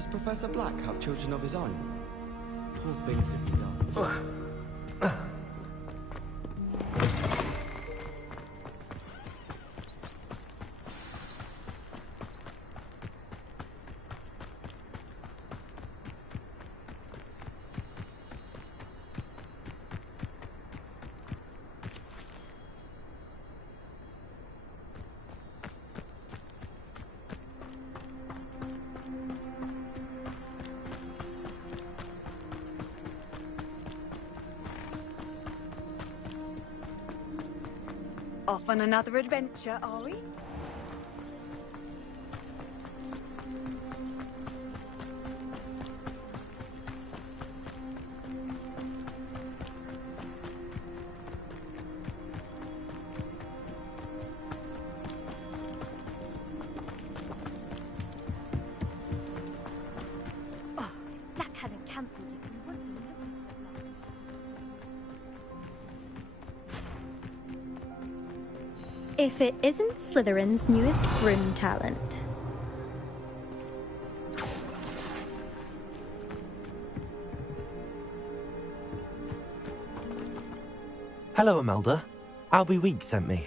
Does Professor Black have children of his own? Poor things if he does. Off on another adventure, are we? Oh, Black hadn't cancelled it. If it isn't Slytherin's newest broom talent. Hello, Imelda. Albie Week sent me.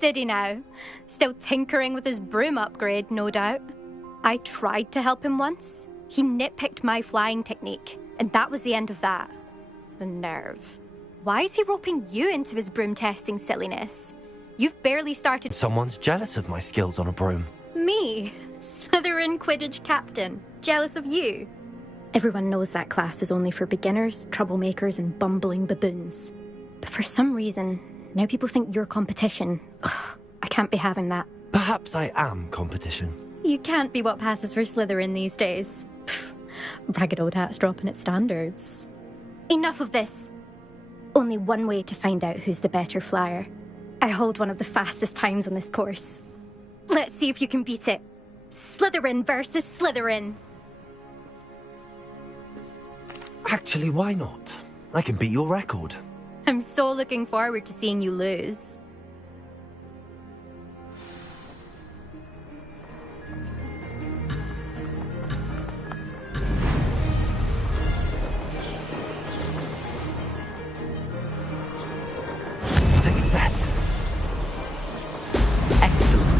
Did he now? Still tinkering with his broom upgrade, no doubt. I tried to help him once. He nitpicked my flying technique, and that was the end of that. The nerve. Why is he roping you into his broom testing silliness? You've barely started— Someone's jealous of my skills on a broom. Me? Slytherin Quidditch captain. Jealous of you? Everyone knows that class is only for beginners, troublemakers, and bumbling baboons. But for some reason, now people think you're competition. Ugh, I can't be having that. Perhaps I am competition. You can't be what passes for Slytherin these days. Pfft, ragged old hat's dropping its standards. Enough of this. Only one way to find out who's the better flyer. I hold one of the fastest times on this course. Let's see if you can beat it. Slytherin versus Slytherin. Actually, why not? I can beat your record. I'm so looking forward to seeing you lose. Success. Excellent.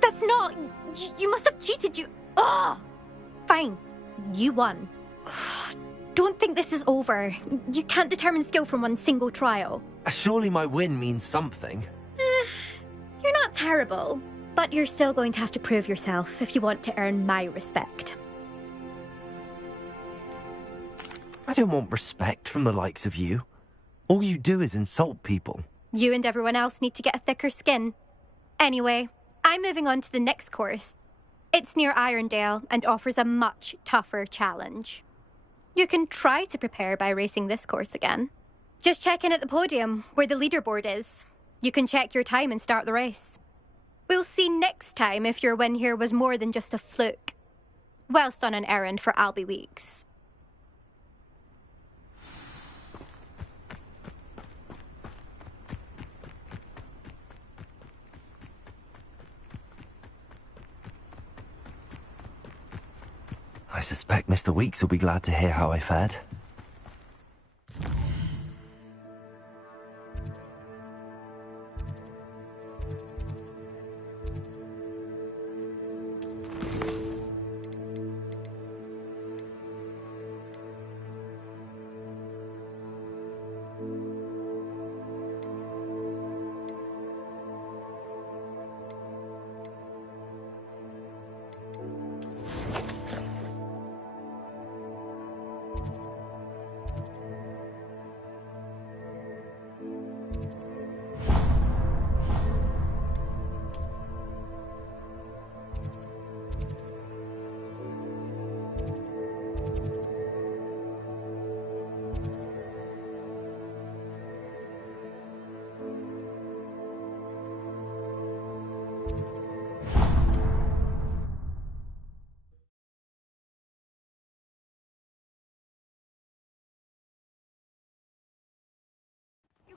That's not... You must have cheated, you... Ugh! Fine. You won. don't think this is over. You can't determine skill from one single trial. Surely my win means something. You're not terrible, but you're still going to have to prove yourself if you want to earn my respect. I don't want respect from the likes of you. All you do is insult people. You and everyone else need to get a thicker skin. Anyway, I'm moving on to the next course. It's near Irondale and offers a much tougher challenge. You can try to prepare by racing this course again. Just check in at the podium, where the leaderboard is. You can check your time and start the race. We'll see next time if your win here was more than just a fluke. Whilst on an errand for Albie Weeks. I suspect Mr. Weeks will be glad to hear how I fared.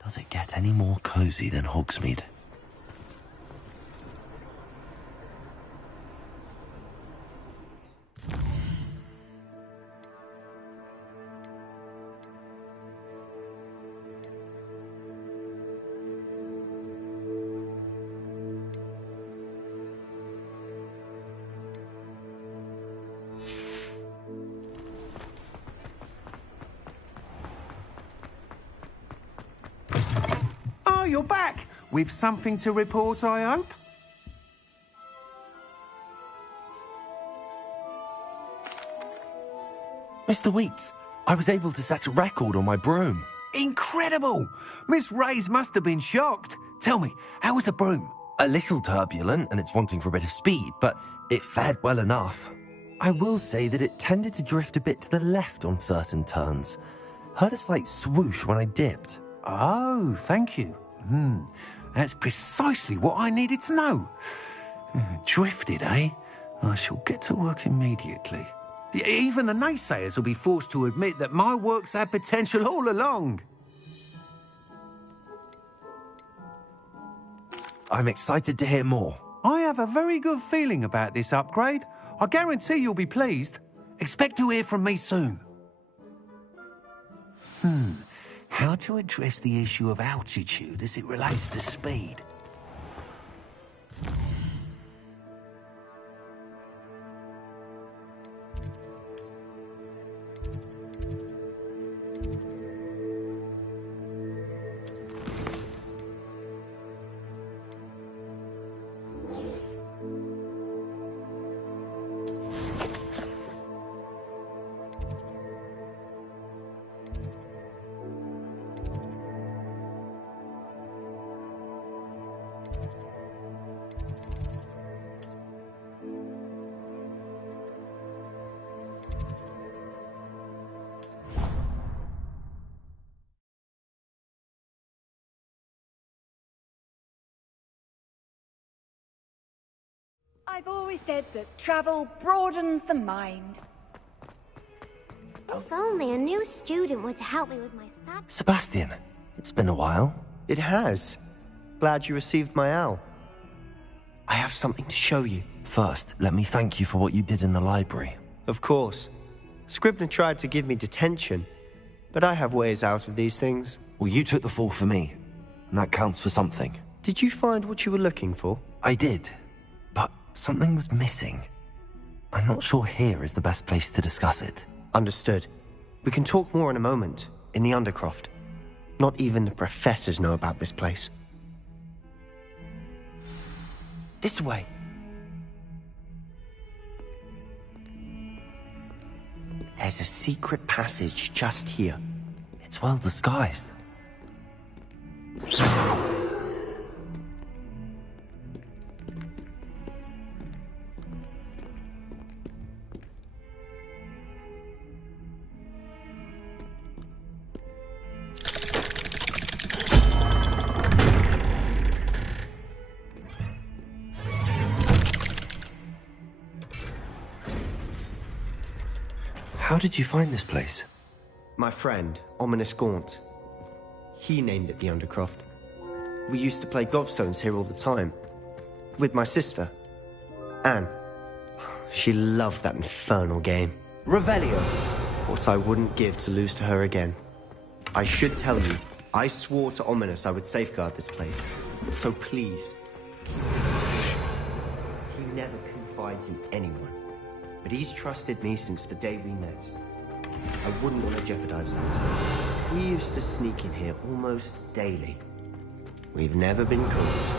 Does it get any more cozy than Hogsmeade? Oh, you're back! With something to report, I hope? Mr. Weeks, I was able to set a record on my broom. Incredible! Miss Reyes must have been shocked. Tell me, how was the broom? A little turbulent, and it's wanting for a bit of speed, but it fared well enough. I will say that it tended to drift a bit to the left on certain turns. Heard a slight swoosh when I dipped. Oh, thank you. That's precisely what I needed to know. Drifted, eh? I shall get to work immediately. Even the naysayers will be forced to admit that my work's had potential all along. I'm excited to hear more. I have a very good feeling about this upgrade. I guarantee you'll be pleased. Expect to hear from me soon. How to address the issue of altitude as it relates to speed? I've always said that travel broadens the mind. If only a new student were to help me with my sad... Sebastian, it's been a while. It has. Glad you received my owl. I have something to show you. First, let me thank you for what you did in the library. Of course. Scribner tried to give me detention, but I have ways out of these things. Well, you took the fall for me, and that counts for something. Did you find what you were looking for? I did, but something was missing. I'm not sure here is the best place to discuss it. Understood. We can talk more in a moment, in the Undercroft. Not even the professors know about this place. This way. There's a secret passage just here. It's well disguised. How did you find this place? My friend, Ominous Gaunt. He named it the Undercroft. We used to play gobstones here all the time. With my sister, Anne. She loved that infernal game. Revelio. What I wouldn't give to lose to her again. I should tell you, I swore to Ominous I would safeguard this place. So please. He never confides in anyone. But he's trusted me since the day we met. I wouldn't want to jeopardize that. We used to sneak in here almost daily. We've never been caught.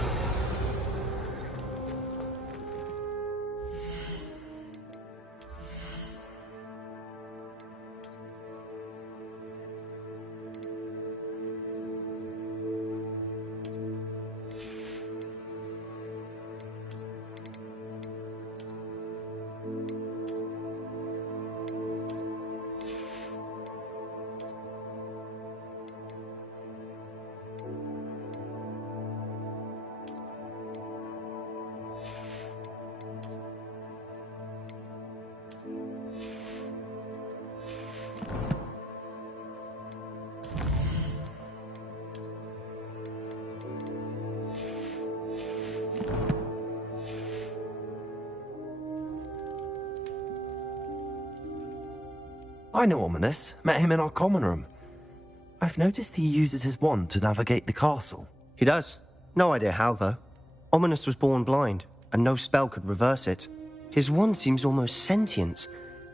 I know Ominous. Met him in our common room. I've noticed he uses his wand to navigate the castle. He does. No idea how, though. Ominous was born blind, and no spell could reverse it. His wand seems almost sentient.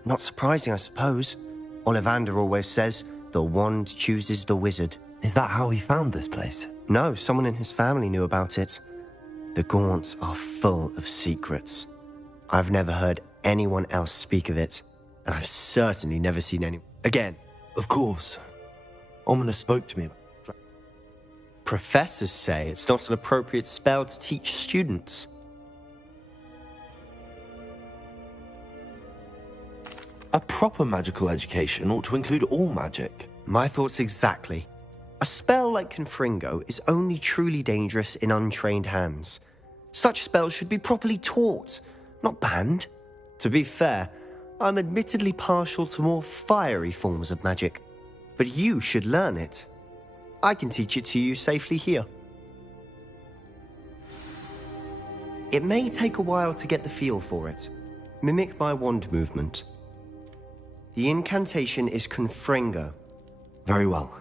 Not surprising, I suppose. Ollivander always says, the wand chooses the wizard. Is that how he found this place? No, someone in his family knew about it. The Gaunts are full of secrets. I've never heard anyone else speak of it, and I've certainly never seen any... Again. Of course. Ominous spoke to me. Professors say it's not an appropriate spell to teach students. A proper magical education ought to include all magic. My thoughts exactly. A spell like Confringo is only truly dangerous in untrained hands. Such spells should be properly taught, not banned. To be fair, I'm admittedly partial to more fiery forms of magic, but you should learn it. I can teach it to you safely here. It may take a while to get the feel for it. Mimic my wand movement. The incantation is Confringo. Very well.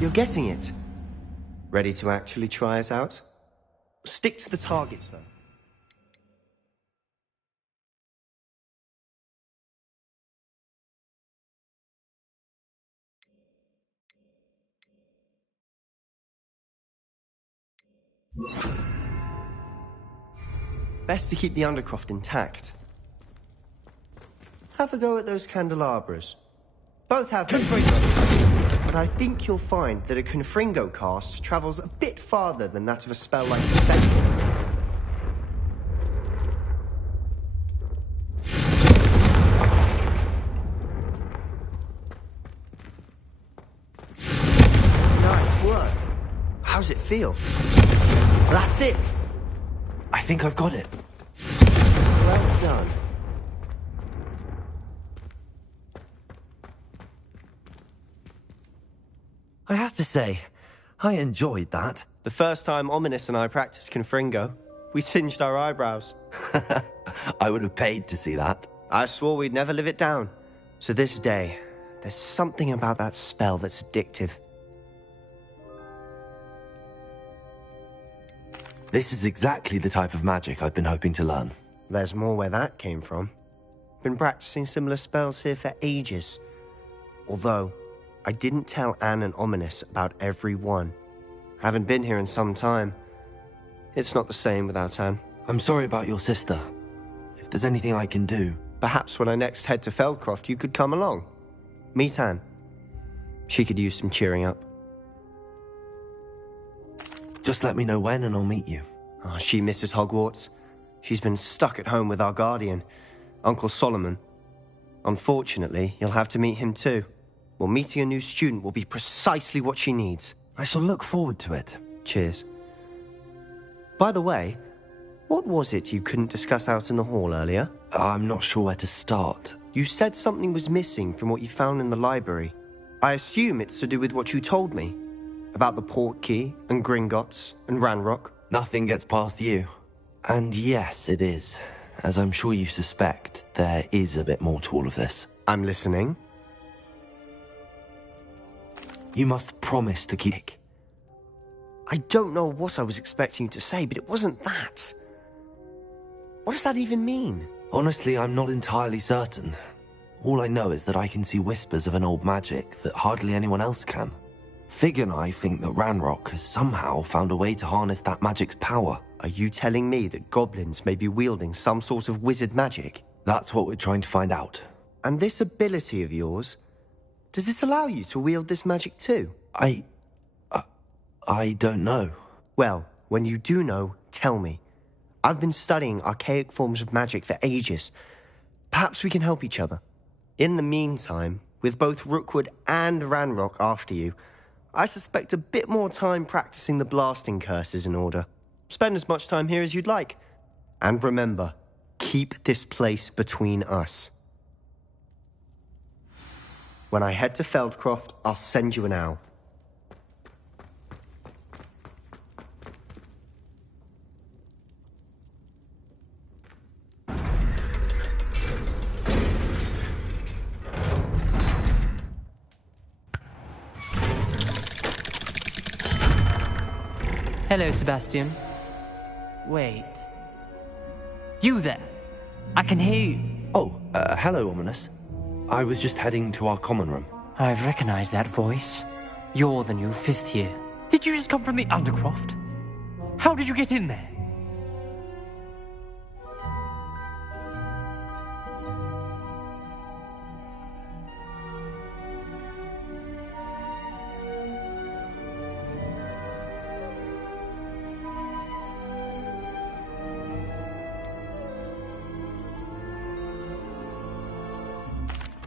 You're getting it. Ready to actually try it out? Stick to the targets, though. Best to keep the Undercroft intact. Have a go at those candelabras. Both have Confringo, but I think you'll find that a Confringo cast travels a bit farther than that of a spell like the Sentinel. Nice work. How's it feel? That's it! I think I've got it. Well done. I have to say, I enjoyed that. The first time Ominous and I practiced Confringo, we singed our eyebrows. I would have paid to see that. I swore we'd never live it down. So this day, There's something about that spell that's addictive. This is exactly the type of magic I've been hoping to learn. There's more where that came from. Been practicing similar spells here for ages. Although, I didn't tell Anne and Ominous about every one. Haven't been here in some time. It's not the same without Anne. I'm sorry about your sister. If there's anything I can do... Perhaps when I next head to Feldcroft, you could come along. Meet Anne. She could use some cheering up. Just let me know when and I'll meet you. Oh, she misses Hogwarts. She's been stuck at home with our guardian, Uncle Solomon. Unfortunately, you'll have to meet him too. Well, meeting a new student will be precisely what she needs. I shall look forward to it. Cheers. By the way, what was it you couldn't discuss out in the hall earlier? I'm not sure where to start. You said something was missing from what you found in the library. I assume it's to do with what you told me. About the Portkey, and Gringotts, and Ranrock. Nothing gets past you. And yes, it is. As I'm sure you suspect, there is a bit more to all of this. I'm listening. You must promise to keep... I don't know what I was expecting you to say, but it wasn't that. What does that even mean? Honestly, I'm not entirely certain. All I know is that I can see whispers of an old magic that hardly anyone else can. Fig and I think that Ranrock has somehow found a way to harness that magic's power. Are you telling me that goblins may be wielding some sort of wizard magic? That's what we're trying to find out. And this ability of yours, does it allow you to wield this magic too? I don't know. Well, when you do know, tell me. I've been studying archaic forms of magic for ages. Perhaps we can help each other. In the meantime, with both Rookwood and Ranrock after you, I suspect a bit more time practicing the blasting curse is in order. Spend as much time here as you'd like. And remember, keep this place between us. When I head to Feldcroft, I'll send you an owl. Hello, Sebastian. Wait. You there? I can hear you. Oh, hello, Ominous. I was just heading to our common room. I've recognized that voice. You're the new fifth year. Did you just come from the Undercroft? How did you get in there?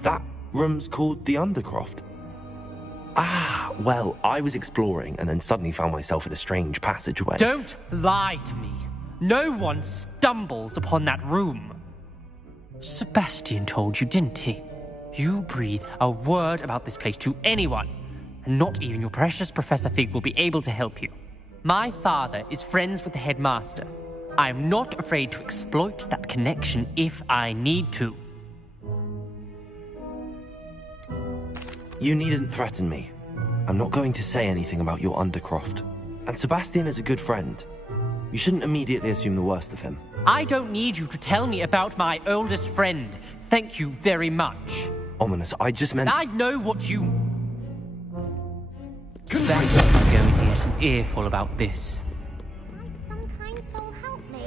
That room's called the Undercroft. Ah, well, I was exploring and then suddenly found myself in a strange passageway. Don't lie to me. No one stumbles upon that room. Sebastian told you, didn't he? You breathe a word about this place to anyone, and not even your precious Professor Fig will be able to help you. My father is friends with the headmaster. I am not afraid to exploit that connection if I need to. You needn't threaten me. I'm not going to say anything about your Undercroft. And Sebastian is a good friend. You shouldn't immediately assume the worst of him. I don't need you to tell me about my oldest friend. Thank you very much. Ominous, I just meant... I know what you... Sebastian's going to get an earful about this. Might some kind soul help me?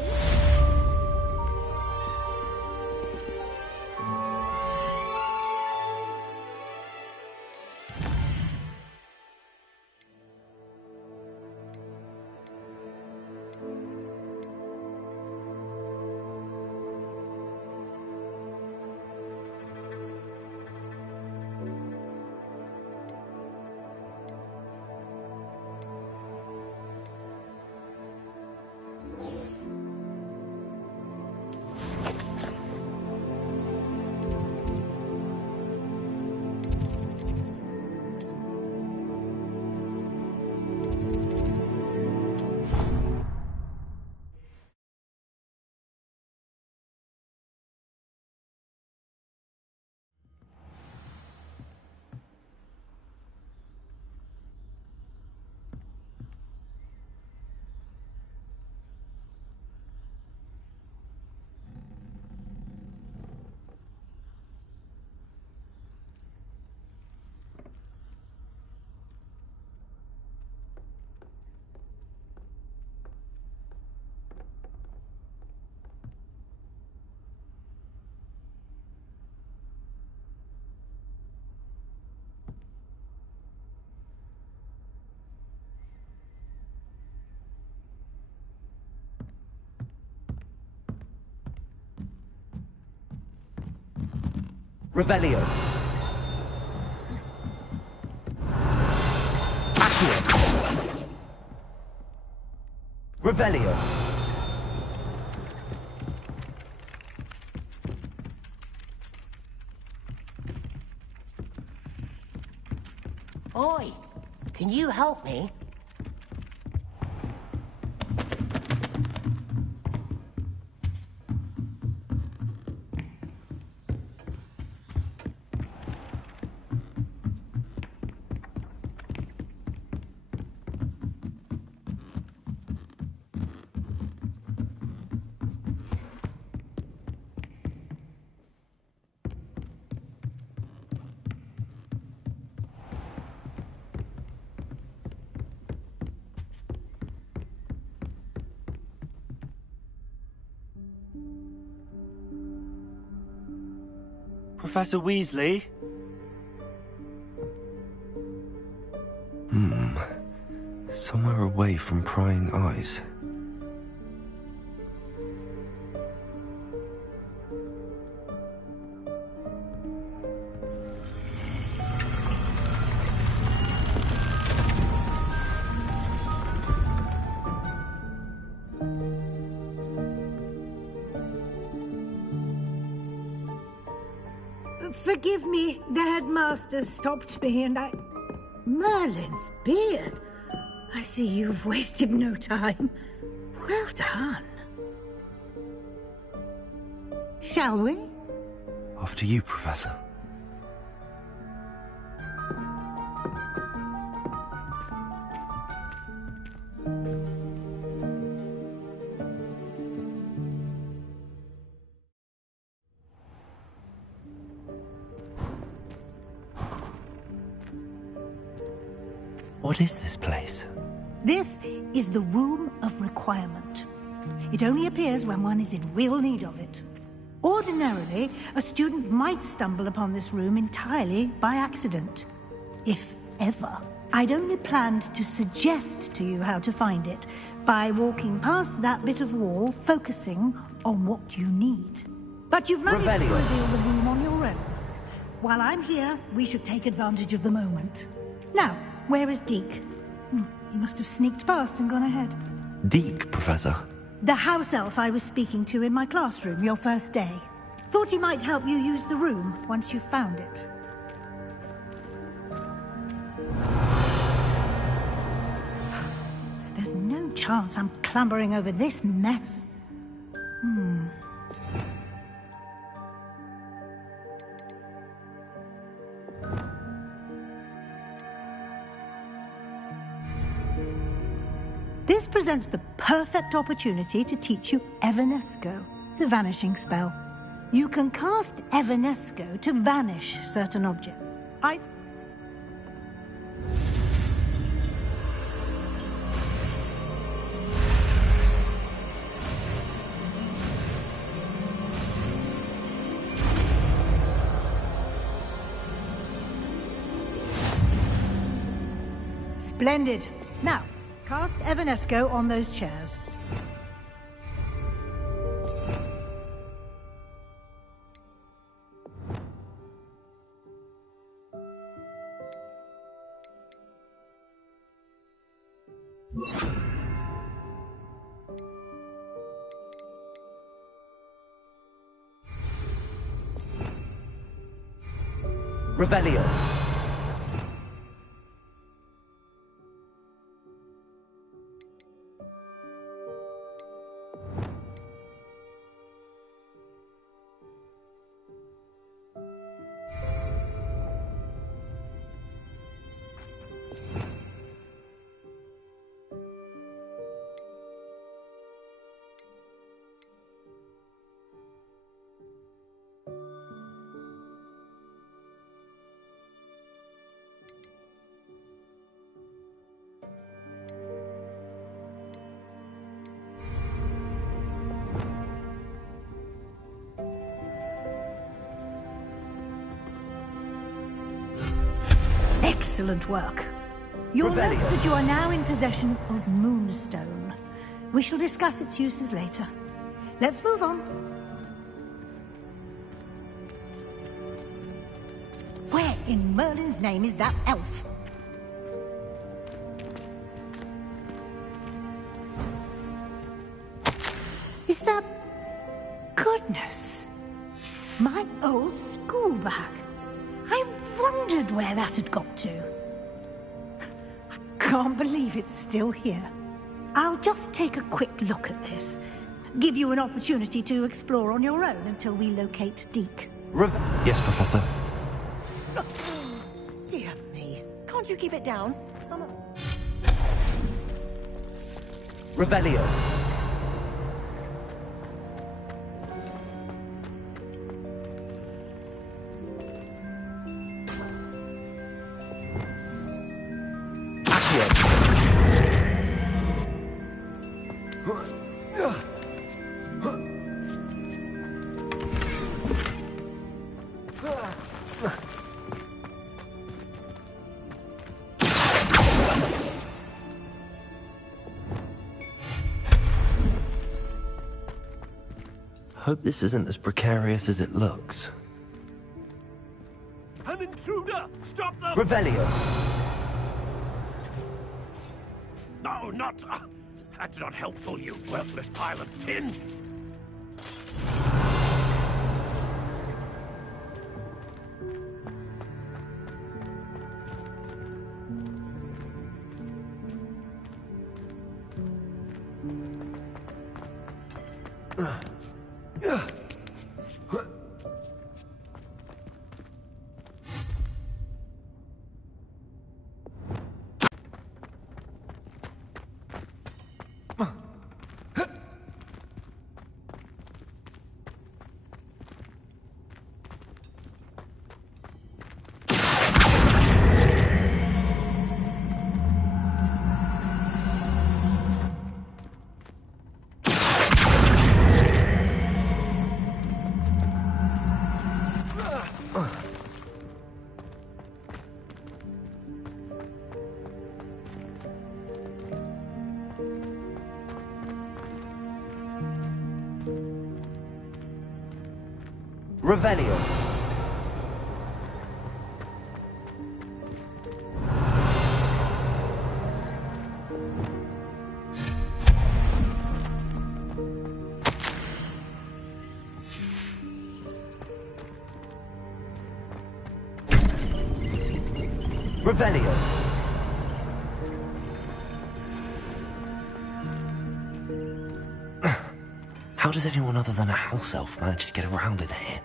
Revelio. Accio. Revelio. Oi, can you help me? Professor Weasley? Somewhere away from prying eyes. Forgive me, the headmaster stopped me and I... Merlin's beard. I see you've wasted no time. Well done. Shall we? After you, Professor. What is this place? This is the Room of Requirement. It only appears when one is in real need of it. Ordinarily, a student might stumble upon this room entirely by accident. If ever. I'd only planned to suggest to you how to find it by walking past that bit of wall, focusing on what you need. But you've managed to reveal the room on your own. While I'm here, we should take advantage of the moment. Now, where is Deke? He must have sneaked past and gone ahead. Deke, Professor. The house elf I was speaking to in my classroom your first day. Thought he might help you use the room once you found it. There's no chance I'm clambering over this mess. This presents the perfect opportunity to teach you Evanesco, the vanishing spell. You can cast Evanesco to vanish certain objects. Splendid. Now, cast Evanesco on those chairs. Revelio. Excellent work. You'll note that you are now in possession of Moonstone. We shall discuss its uses later. Let's move on. in Merlin's name is that elf? Is that... Goodness! My old school bag. I wondered where that had got to. I can't believe it's still here. I'll just take a quick look at this. Give you an opportunity to explore on your own until we locate Deke. Yes, Professor. Dear me. Can't you keep it down? Revelio. Hope this isn't as precarious as it looks. An intruder! Stop them! Revelio! No, not... that's not helpful, you worthless pile of tin! Revelio. Revelio. How does anyone other than a house elf manage to get around in here?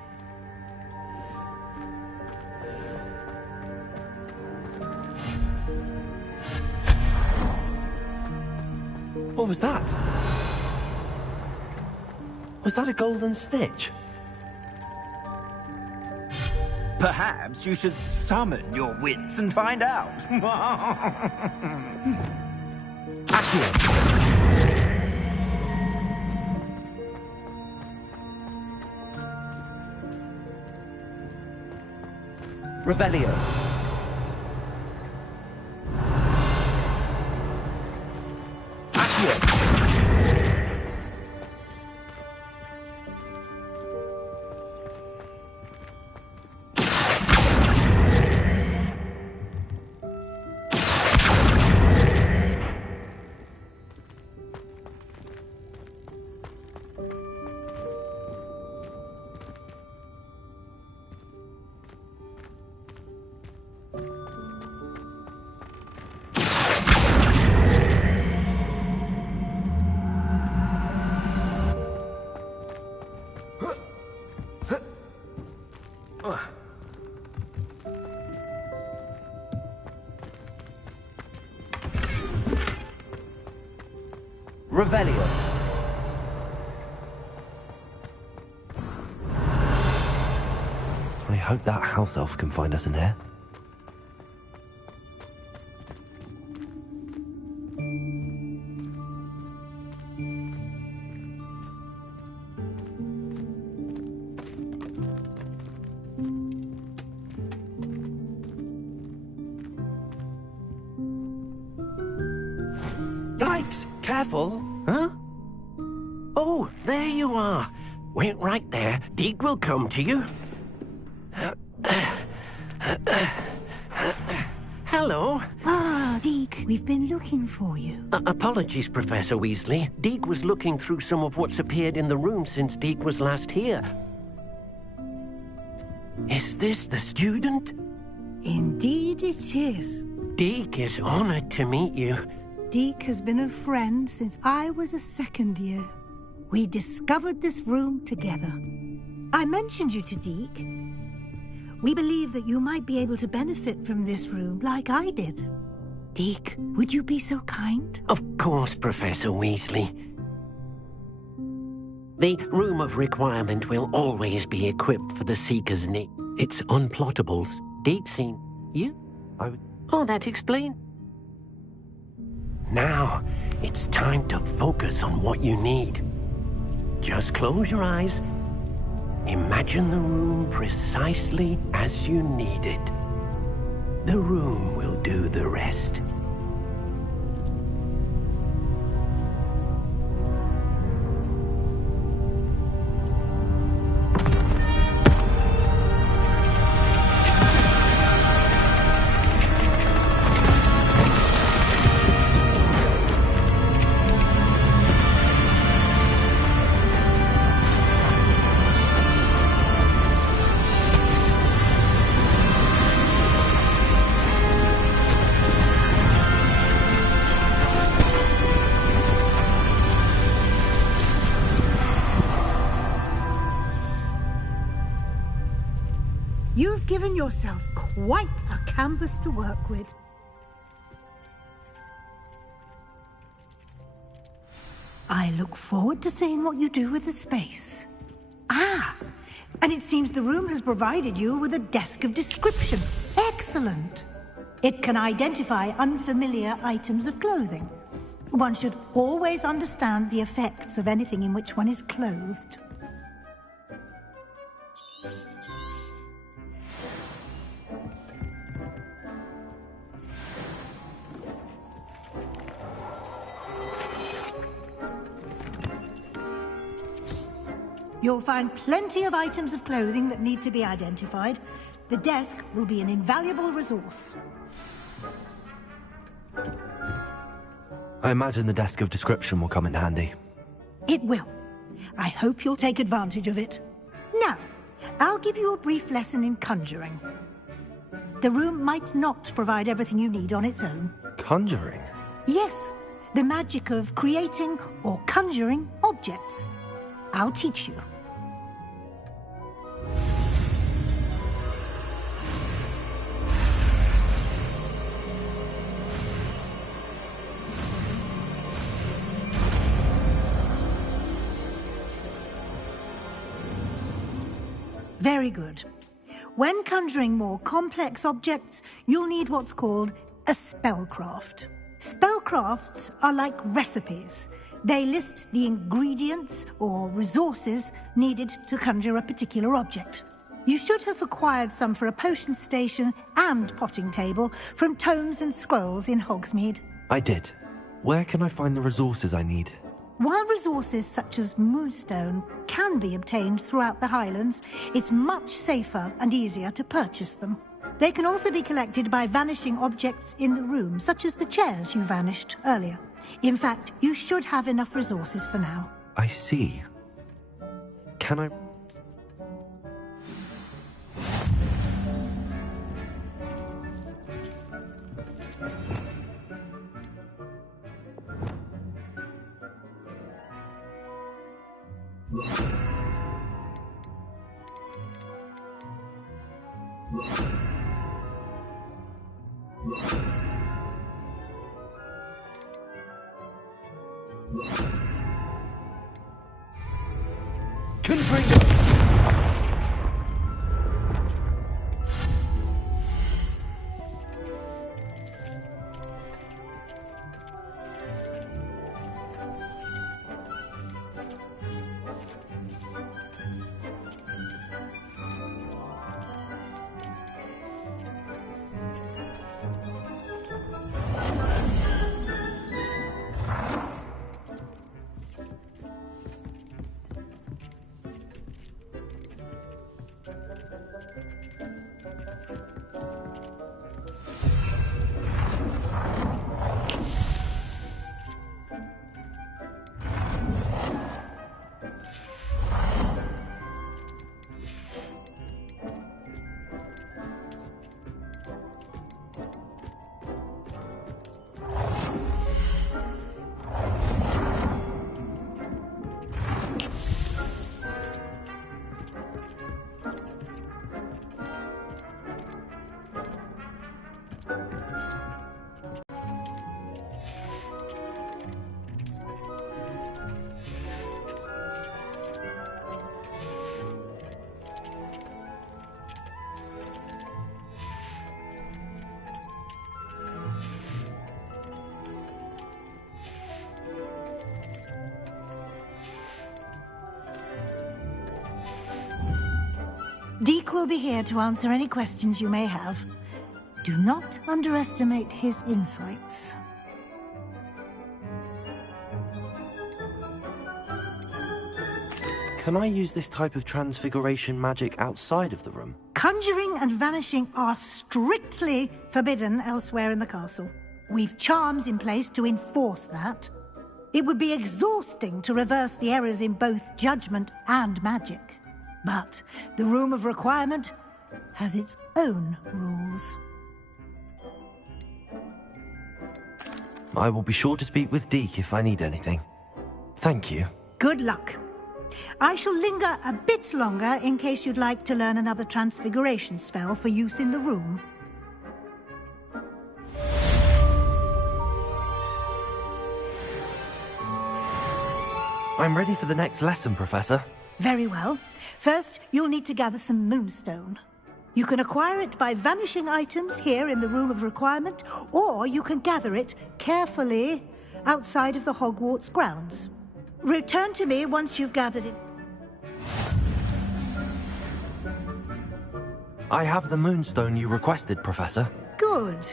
What was that? Was that a golden snitch? Perhaps you should summon your wits and find out. Revelio. Revelio. I hope that house elf can find us in here. Yikes! Careful! Huh? Oh, there you are. Wait right there. Deke will come to you. Hello. Ah, Deke, we've been looking for you. Apologies, Professor Weasley. Deke was looking through some of what's appeared in the room since Deke was last here. Is this the student? Indeed it is. Deke is honored to meet you. Deke has been a friend since I was a second year. We discovered this room together. I mentioned you to Deke. We believe that you might be able to benefit from this room like I did. Deke, would you be so kind? Of course, Professor Weasley. The Room of Requirement will always be equipped for the Seeker's need. It's unplottables. Deke seen you? Oh, that explains. Now, it's time to focus on what you need. Just close your eyes. Imagine the room precisely as you need it. The room will do the rest. You've given yourself quite a canvas to work with. I look forward to seeing what you do with the space. Ah, and it seems the room has provided you with a desk of description. Excellent. It can identify unfamiliar items of clothing. One should always understand the effects of anything in which one is clothed. You'll find plenty of items of clothing that need to be identified. The desk will be an invaluable resource. I imagine the desk of description will come in handy. It will. I hope you'll take advantage of it. Now, I'll give you a brief lesson in conjuring. The room might not provide everything you need on its own. Conjuring? Yes, the magic of creating or conjuring objects. I'll teach you. Very good. When conjuring more complex objects, you'll need what's called a spellcraft. Spellcrafts are like recipes. They list the ingredients or resources needed to conjure a particular object. You should have acquired some for a potion station and potting table from tomes and scrolls in Hogsmeade. I did. Where can I find the resources I need? While resources such as moonstone can be obtained throughout the Highlands, it's much safer and easier to purchase them. They can also be collected by vanishing objects in the room, such as the chairs you vanished earlier. In fact, you should have enough resources for now. I see. Can I... Deke will be here to answer any questions you may have. Do not underestimate his insights. Can I use this type of transfiguration magic outside of the room? Conjuring and vanishing are strictly forbidden elsewhere in the castle. We've charms in place to enforce that. It would be exhausting to reverse the errors in both judgment and magic. But the Room of Requirement has its own rules. I will be sure to speak with Deke if I need anything. Thank you. Good luck. I shall linger a bit longer in case you'd like to learn another transfiguration spell for use in the room. I'm ready for the next lesson, Professor. Very well. First, you'll need to gather some moonstone. You can acquire it by vanishing items here in the Room of Requirement, or you can gather it carefully outside of the Hogwarts grounds. Return to me once you've gathered it. I have the moonstone you requested, Professor. Good.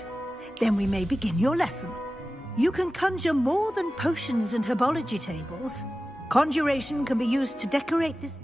Then we may begin your lesson. You can conjure more than potions and herbology tables. Conjuration can be used to decorate this...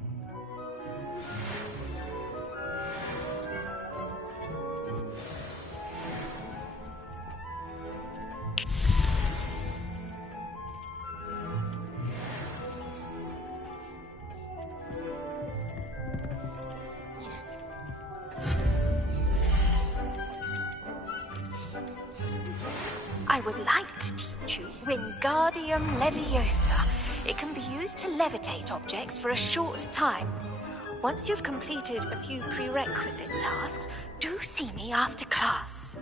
I would like to teach you Wingardium Leviosa. It can be used to levitate objects for a short time. Once you've completed a few prerequisite tasks, do see me after class.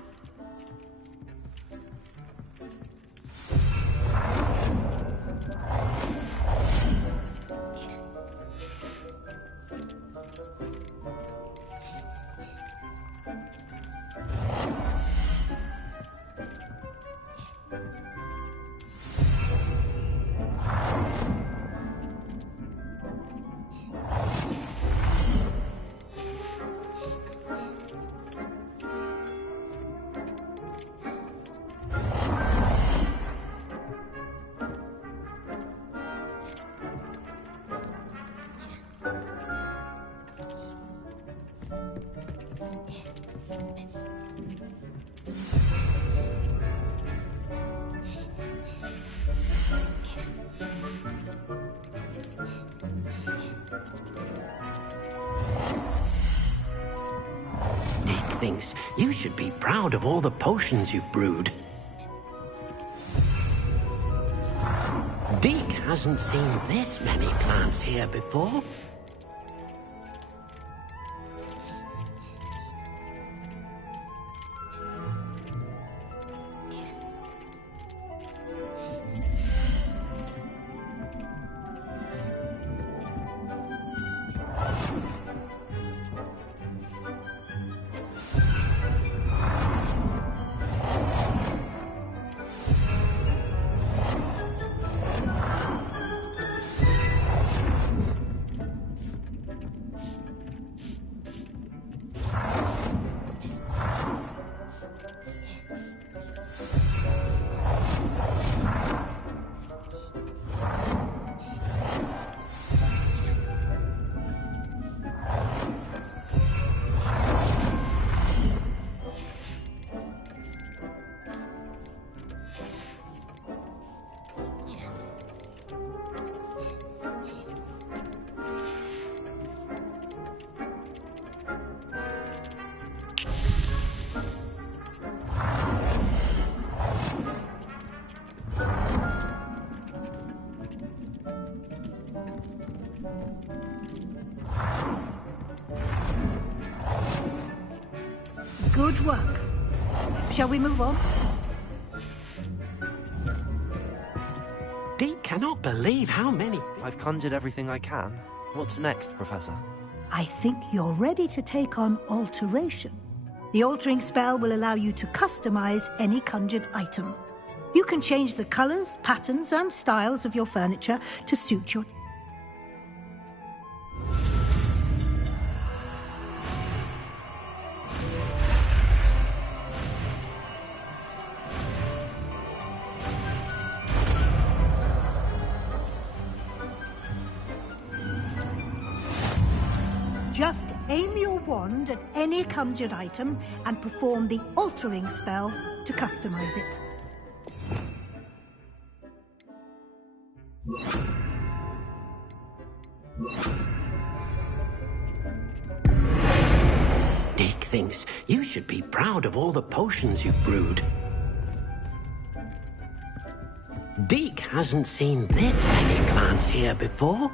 Deke thinks you should be proud of all the potions you've brewed. Deke hasn't seen this many plants here before. Good work. Shall we move on? Deke cannot believe how many... I've conjured everything I can. What's next, Professor? I think you're ready to take on alteration. The altering spell will allow you to customize any conjured item. You can change the colors, patterns, and styles of your furniture to suit your... Aim your wand at any conjured item and perform the altering spell to customize it. Deke thinks you should be proud of all the potions you've brewed. Deke hasn't seen this many plants here before.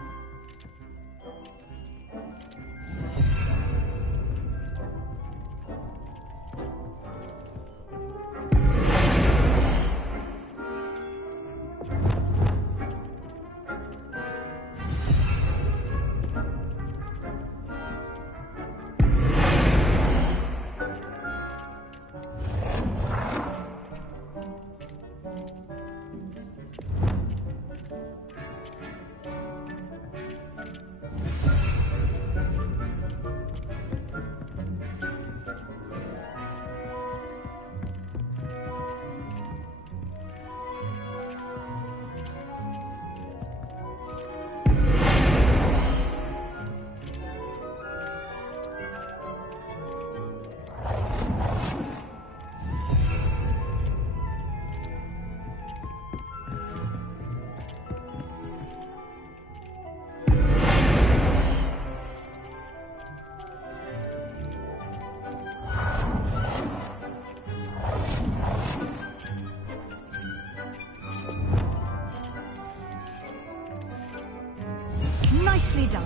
Nicely done.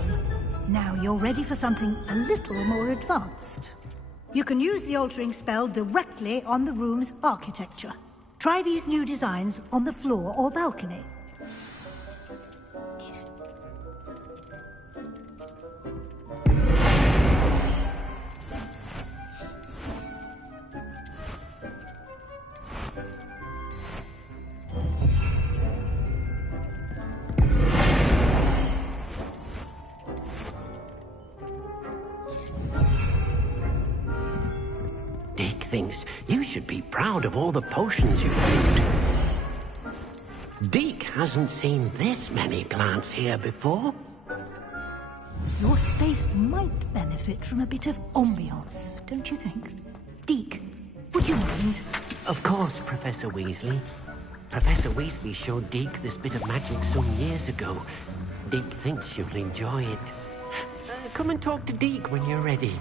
Now you're ready for something a little more advanced. You can use the altering spell directly on the room's architecture. Try these new designs on the floor or balcony. Deke thinks you should be proud of all the potions you've brewed. Deke hasn't seen this many plants here before. Your space might benefit from a bit of ambiance, don't you think? Deke, would you mind? Of course, Professor Weasley. Professor Weasley showed Deke this bit of magic some years ago. Deke thinks you'll enjoy it. Come and talk to Deke when you're ready.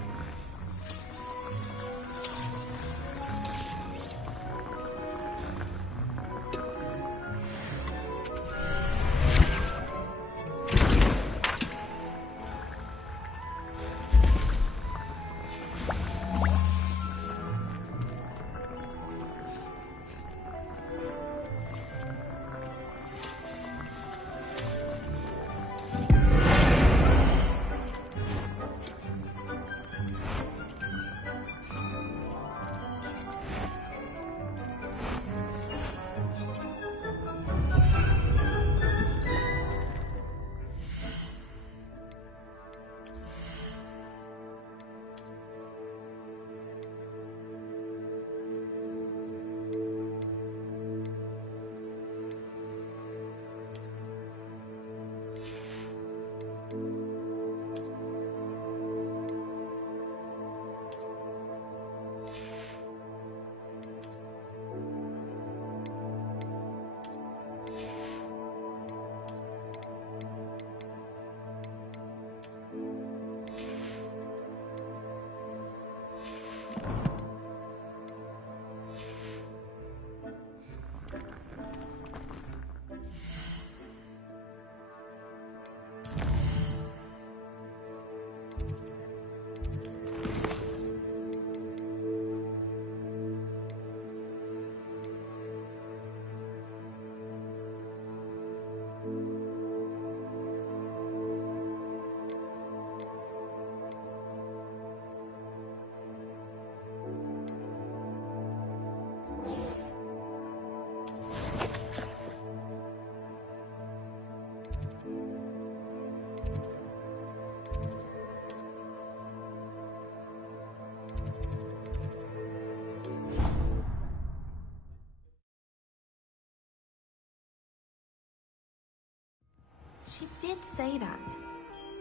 She did say that.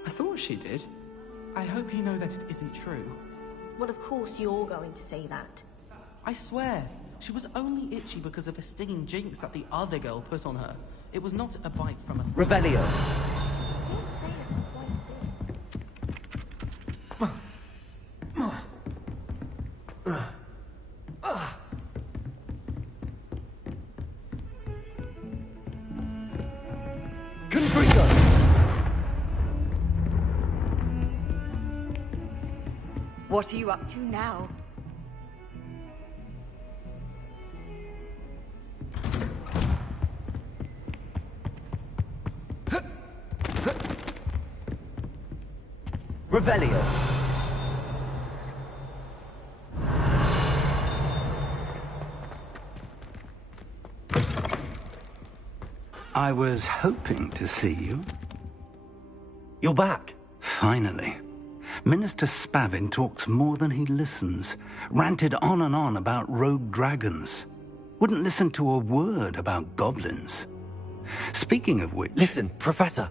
I thought she did. I hope you know that it isn't true. Well, of course you're going to say that. I swear, she was only itchy because of a stinging jinx that the other girl put on her. It was not a bite from a... Revelio. What are you up to now? Revelio. I was hoping to see you. You're back. Finally. Minister Spavin talks more than he listens. Ranted on and on about rogue dragons. Wouldn't listen to a word about goblins. Speaking of which... Listen, Professor.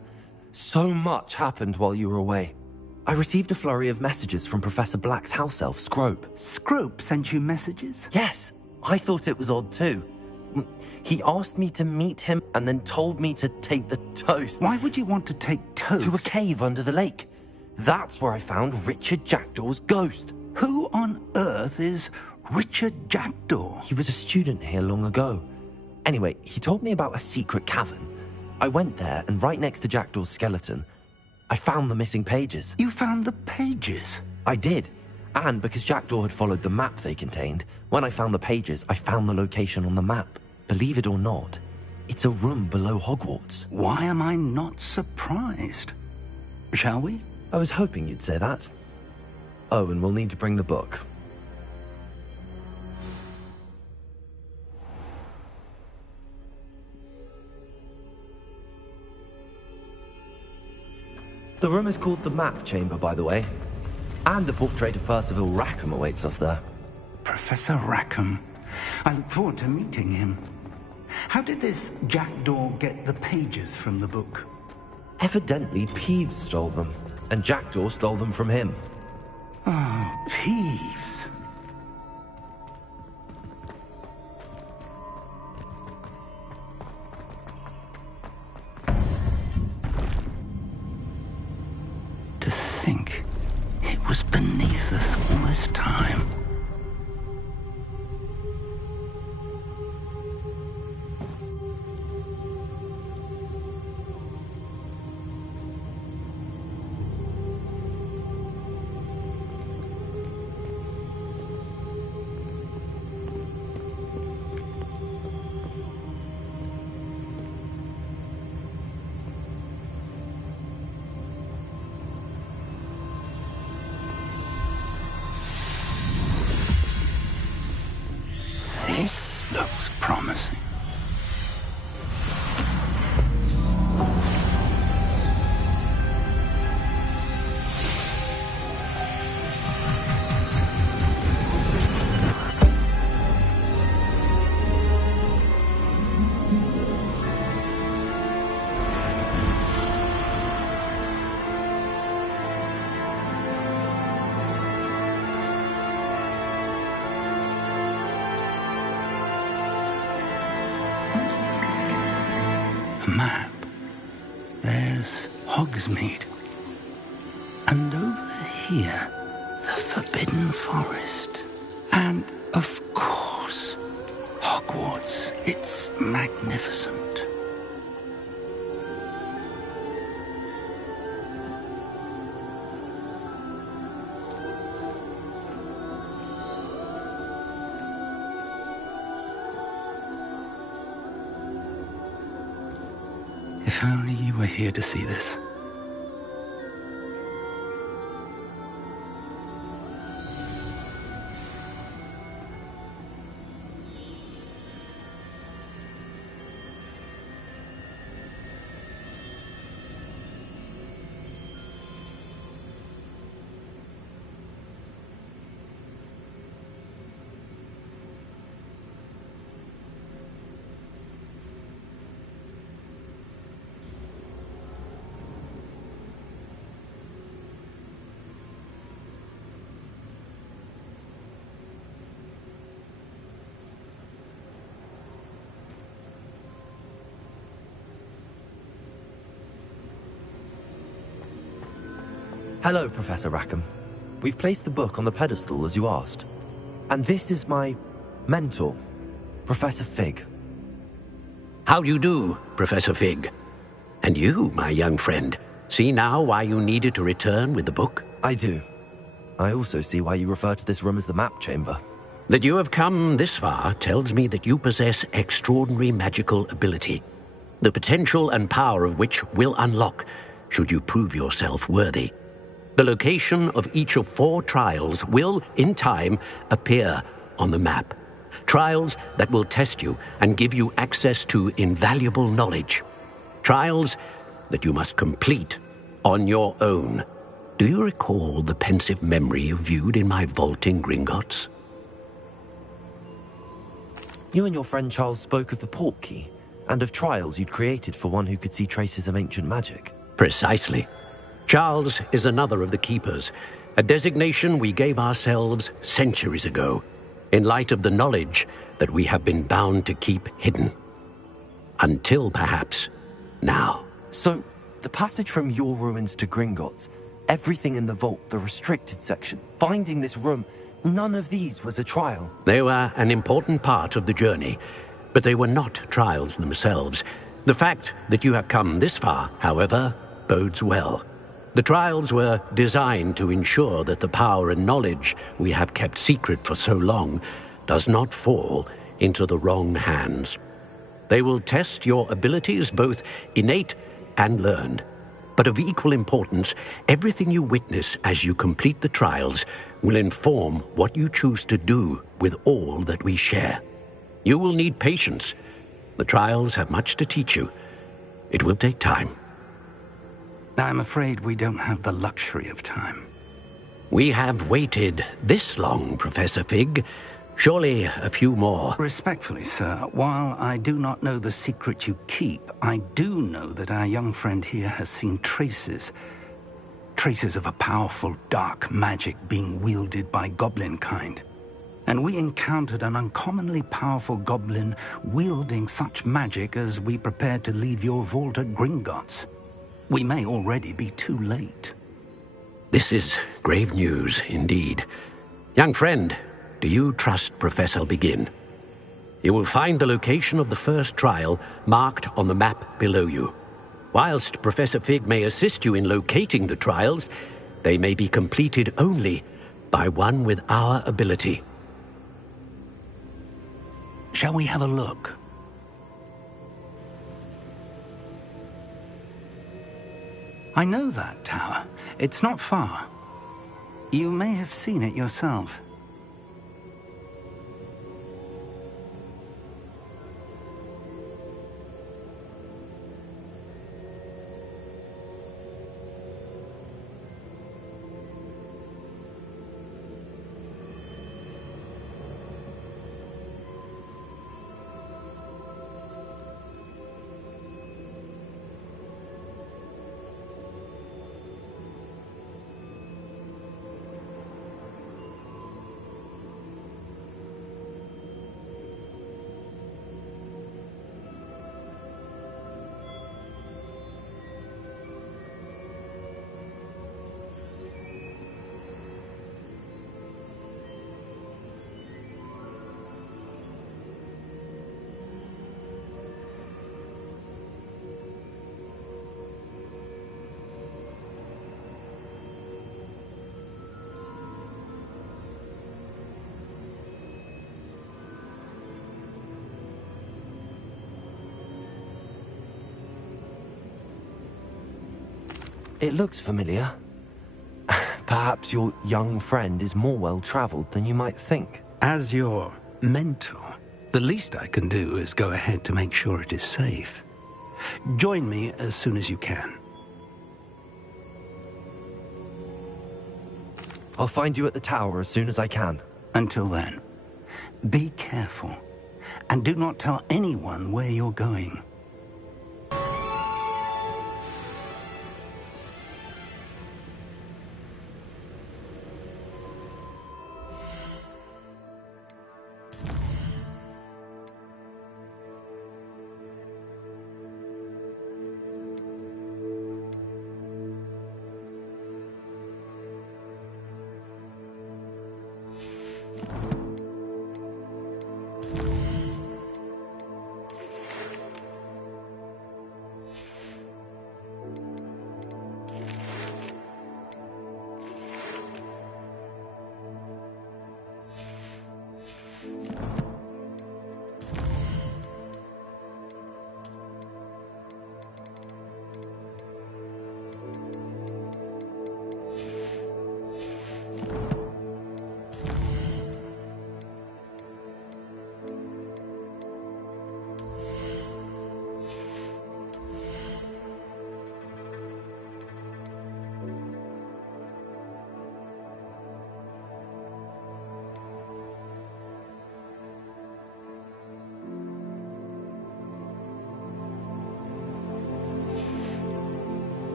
So much happened while you were away. I received a flurry of messages from Professor Black's house elf, Scrope. Scrope sent you messages? Yes. I thought it was odd too. He asked me to meet him and then told me to take the toast. Why would you want to take toast? To a cave under the lake. That's where I found Richard Jackdaw's ghost. Who on earth is Richard Jackdaw? He was a student here long ago. Anyway, he told me about a secret cavern. I went there, and right next to Jackdaw's skeleton, I found the missing pages. You found the pages? I did. And because Jackdaw had followed the map they contained, when I found the pages, I found the location on the map. Believe it or not, it's a room below Hogwarts. Why am I not surprised? Shall we? I was hoping you'd say that. Oh, and we'll need to bring the book. The room is called the Map Chamber, by the way. And the portrait of Percival Rackham awaits us there. Professor Rackham. I look forward to meeting him. How did this Jackdaw get the pages from the book? Evidently, Peeves stole them, and Jackdaw stole them from him. Oh, Peeves. To think it was beneath us all this time. This looks promising. A map. There's Hogsmeade. And over here, the Forbidden Forest. And, of course, Hogwarts. It's magnificent. If only you were here to see this. Hello, Professor Rackham. We've placed the book on the pedestal as you asked. And this is my mentor, Professor Fig. How do you do, Professor Fig? And you, my young friend, see now why you needed to return with the book? I do. I also see why you refer to this room as the map chamber. That you have come this far tells me that you possess extraordinary magical ability, the potential and power of which will unlock should you prove yourself worthy. The location of each of 4 trials will, in time, appear on the map. Trials that will test you and give you access to invaluable knowledge. Trials that you must complete on your own. Do you recall the pensive memory you viewed in my vault in Gringotts? You and your friend Charles spoke of the port key, and of trials you'd created for one who could see traces of ancient magic. Precisely. Charles is another of the Keepers, a designation we gave ourselves centuries ago, in light of the knowledge that we have been bound to keep hidden. Until, perhaps, now. So, the passage from your ruins to Gringotts, everything in the vault, the restricted section, finding this room, none of these was a trial. They were an important part of the journey, but they were not trials themselves. The fact that you have come this far, however, bodes well. The trials were designed to ensure that the power and knowledge we have kept secret for so long does not fall into the wrong hands. They will test your abilities, both innate and learned. But of equal importance, everything you witness as you complete the trials will inform what you choose to do with all that we share. You will need patience. The trials have much to teach you. It will take time. I'm afraid we don't have the luxury of time. We have waited this long, Professor Fig. Surely a few more. Respectfully, sir, while I do not know the secret you keep, I do know that our young friend here has seen traces of a powerful dark magic being wielded by goblin kind. And we encountered an uncommonly powerful goblin wielding such magic as we prepared to leave your vault at Gringotts. We may already be too late. This is grave news indeed. Young friend, do you trust Professor Begin? You will find the location of the first trial marked on the map below you. Whilst Professor Fig may assist you in locating the trials, they may be completed only by one with our ability. Shall we have a look? I know that tower. It's not far. You may have seen it yourself. It looks familiar. Perhaps your young friend is more well-traveled than you might think. As your mentor, the least I can do is go ahead to make sure it is safe. Join me as soon as you can. I'll find you at the tower as soon as I can. Until then, be careful, and do not tell anyone where you're going.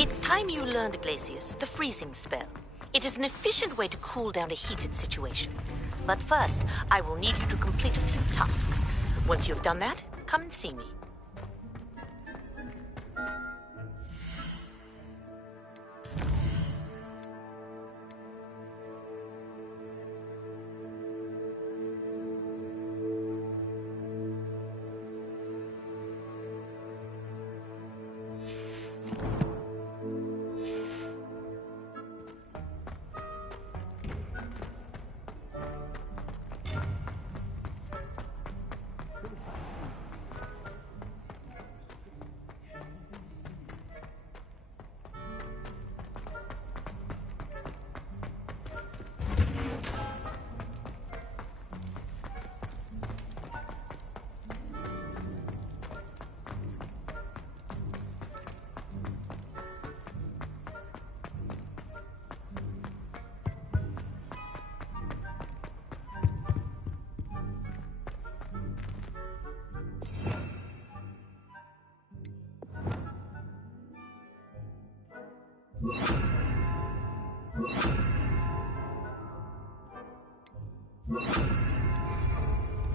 It's time you learned, Glacius, the freezing spell. It is an efficient way to cool down a heated situation. But first, I will need you to complete a few tasks. Once you've done that, come and see me.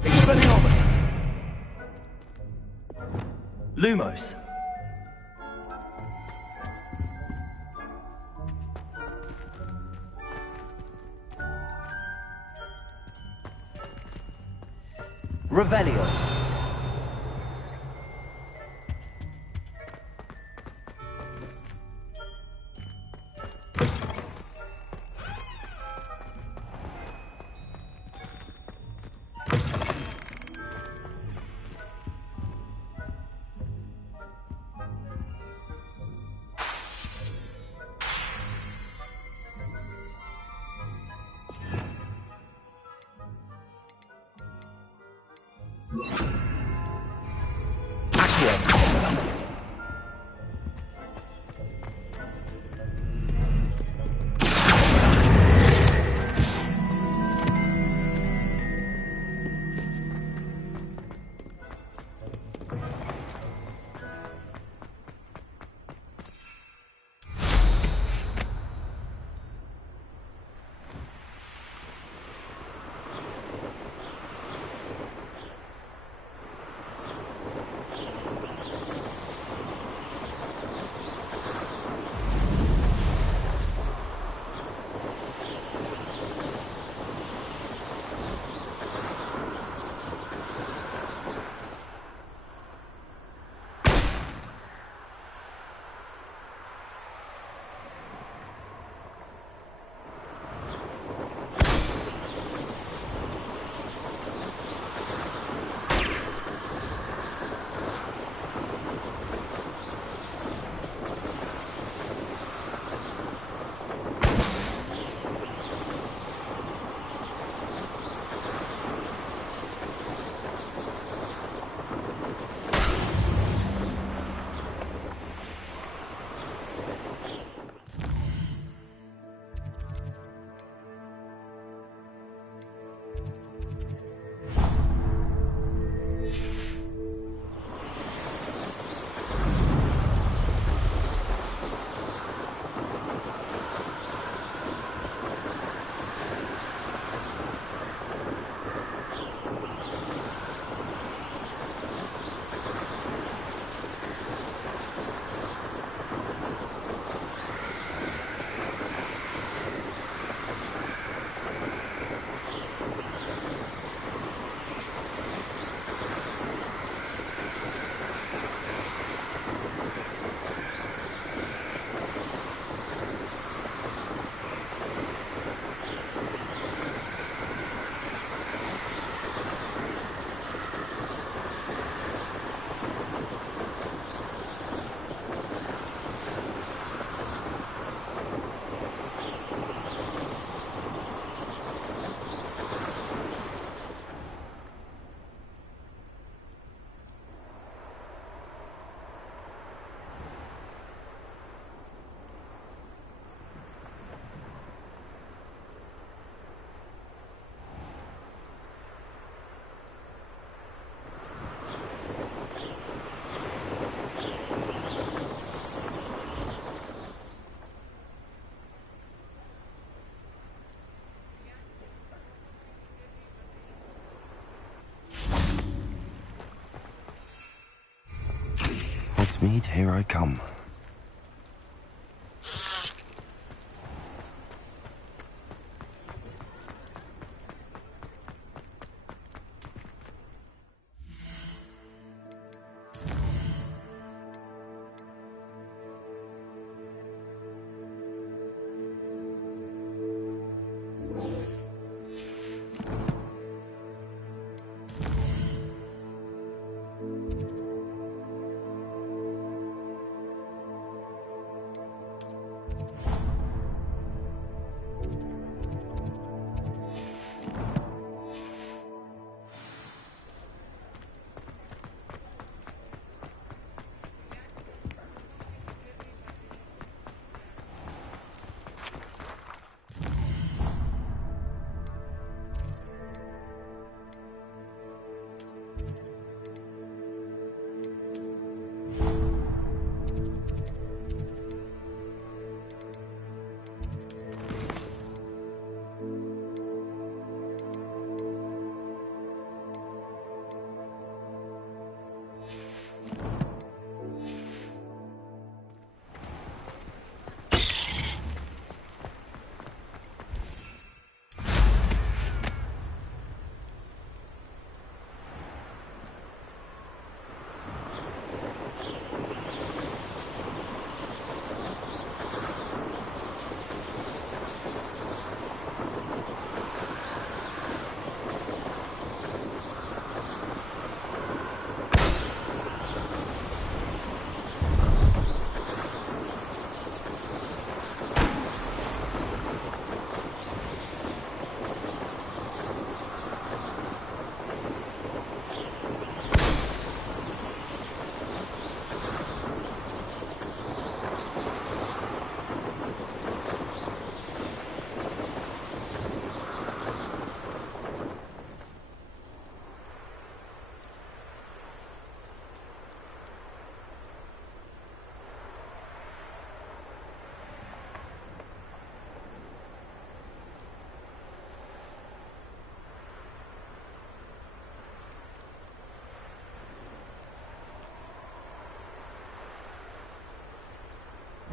Expelliarmus! Lumos! Revelio! Hogsmeade, here I come.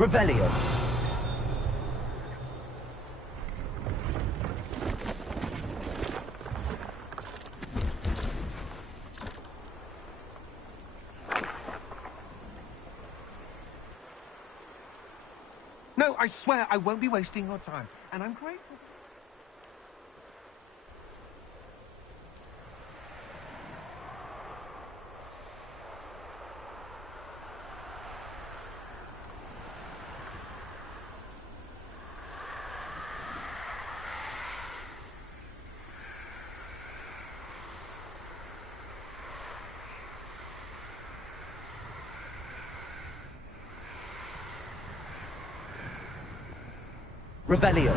Revelio. No, I swear I won't be wasting your time, and I'm grateful. Revelio.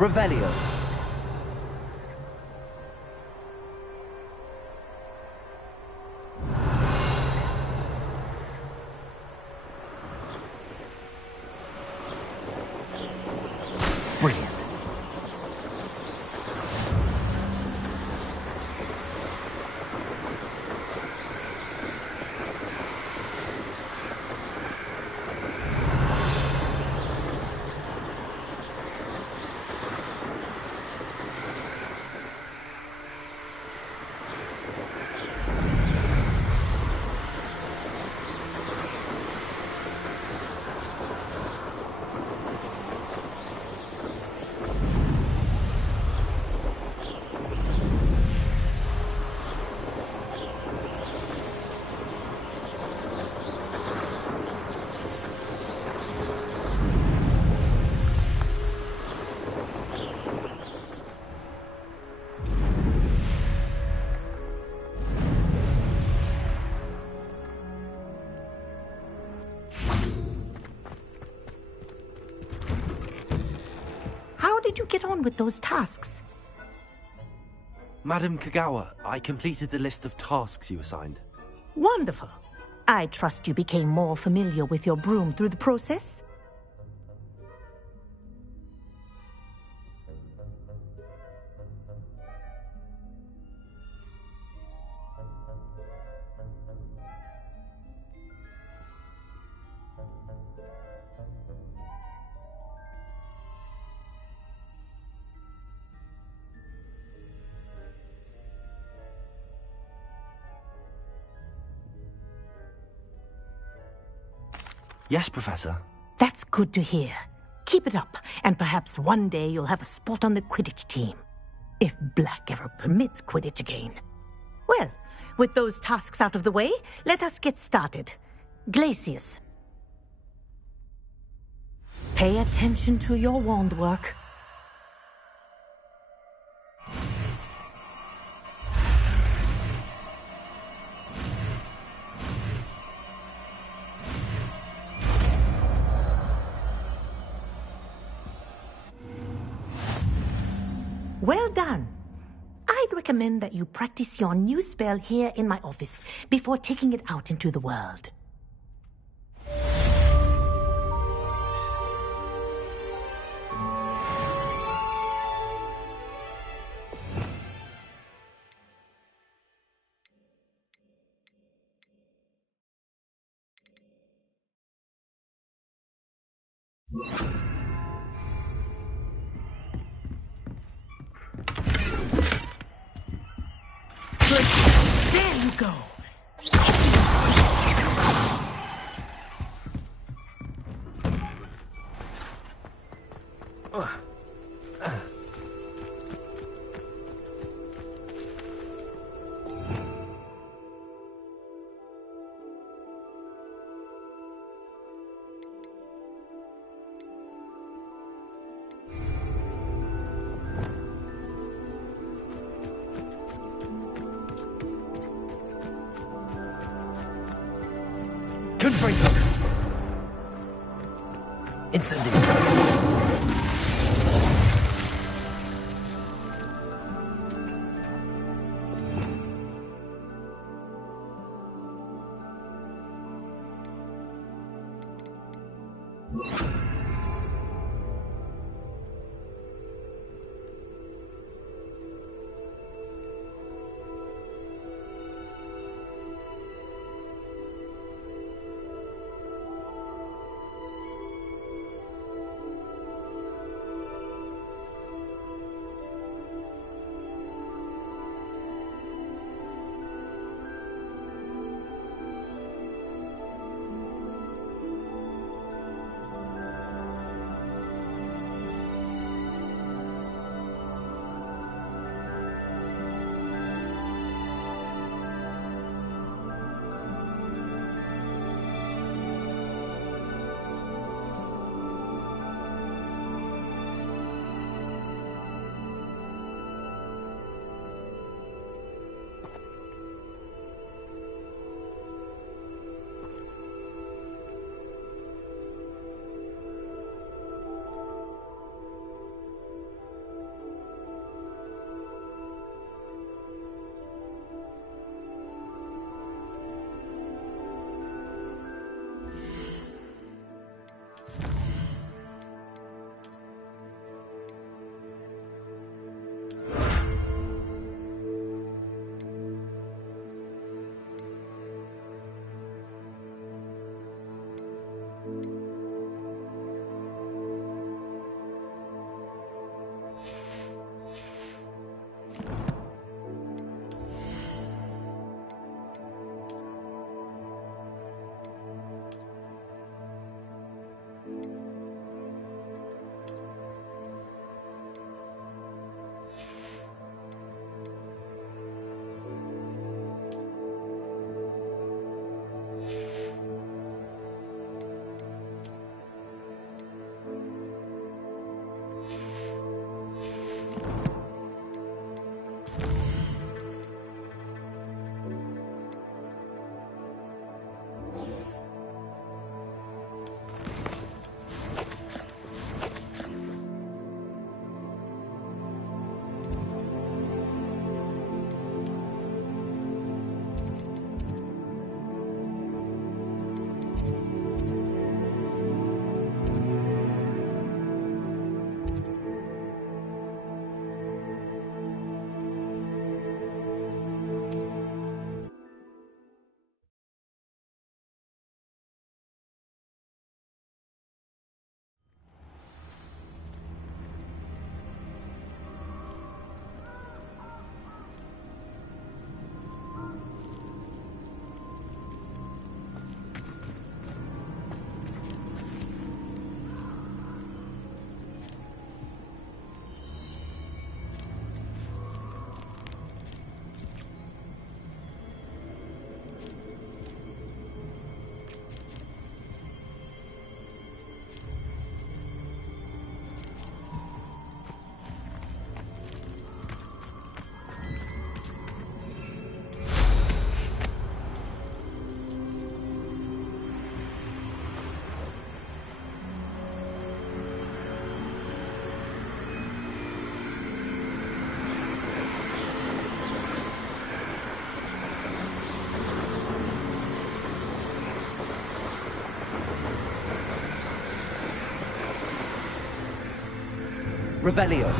Revelio. did you get on with those tasks? Madam Kagawa, I completed the list of tasks you assigned. Wonderful. I trust you became more familiar with your broom through the process? Yes, Professor. That's good to hear. Keep it up, and perhaps one day you'll have a spot on the Quidditch team. If Black ever permits Quidditch again. Well, with those tasks out of the way, let us get started. Glacius. Pay attention to your wand work. Well done. I'd recommend that you practice your new spell here in my office before taking it out into the world. There you go. Confringo. Incendio. Revelio.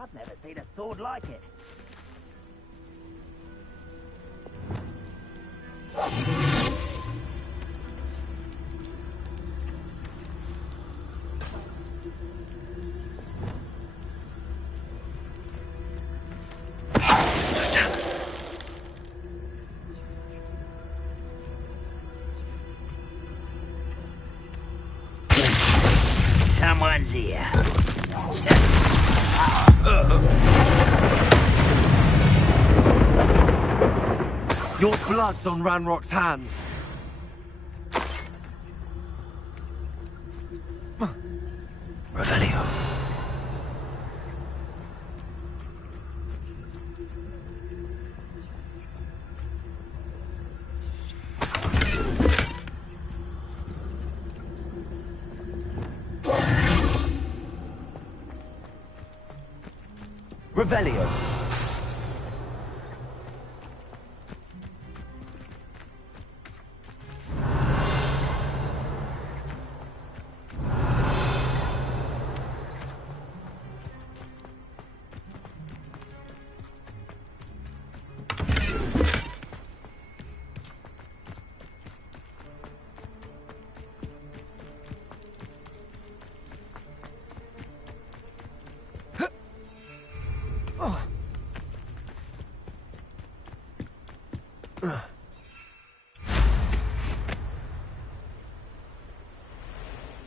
I've never seen a sword like it. Someone's here. Your blood's on Ranrock's hands. Revelio. Revelio.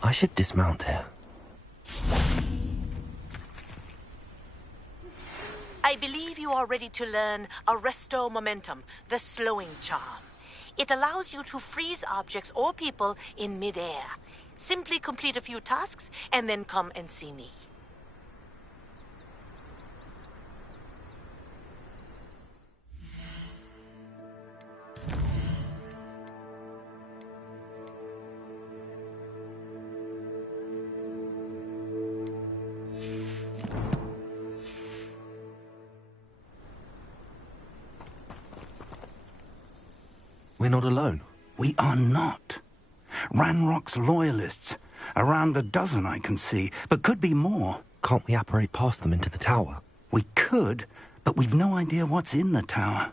I should dismount here. I believe you are ready to learn Arresto Momentum, the slowing charm. It allows you to freeze objects or people in midair. Simply complete a few tasks and then come and see me. We're not alone. We are not. Ranrock's loyalists. Around a dozen I can see, but could be more. Can't we apparate past them into the tower? We could, but we've no idea what's in the tower.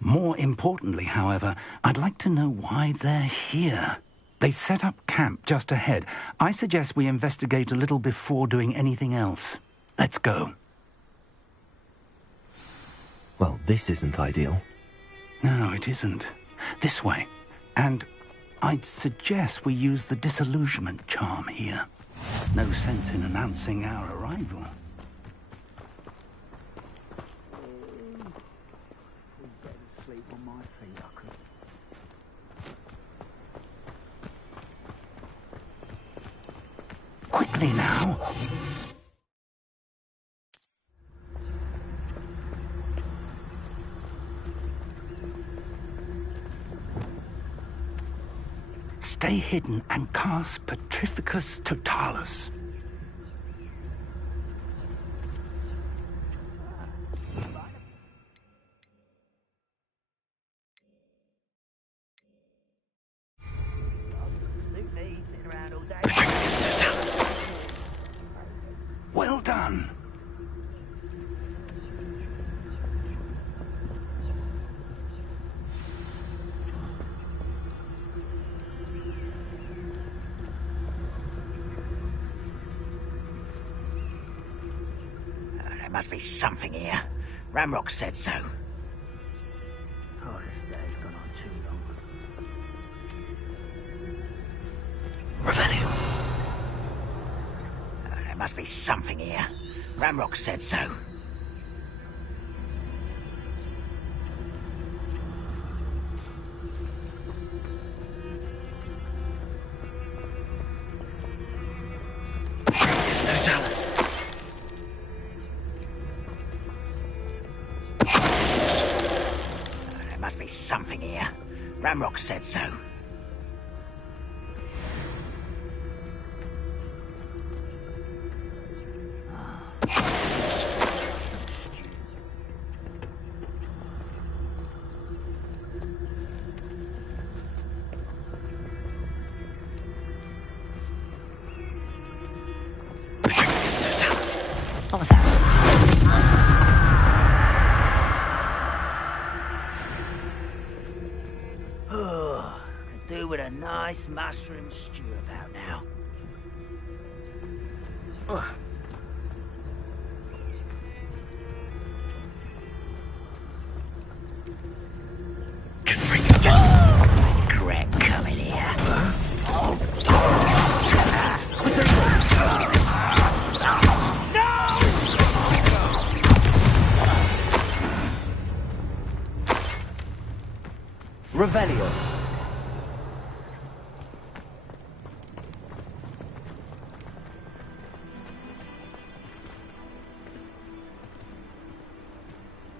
More importantly, however, I'd like to know why they're here. They've set up camp just ahead. I suggest we investigate a little before doing anything else. Let's go. Well, this isn't ideal. No, it isn't. This way. And I'd suggest we use the disillusionment charm here. No sense in announcing our arrival. Quickly now. Stay hidden and cast Petrificus Totalis. Petrificus Totalis. Well done. There must be something here. Ranrock said so. Oh, this day's gone on too long. must be something here. Ramrock said so. There's no dollars. There must be something here. Ramrock said so. What was that? Oh, could do with a nice mushroom stew about now. Regret coming here. Revelio.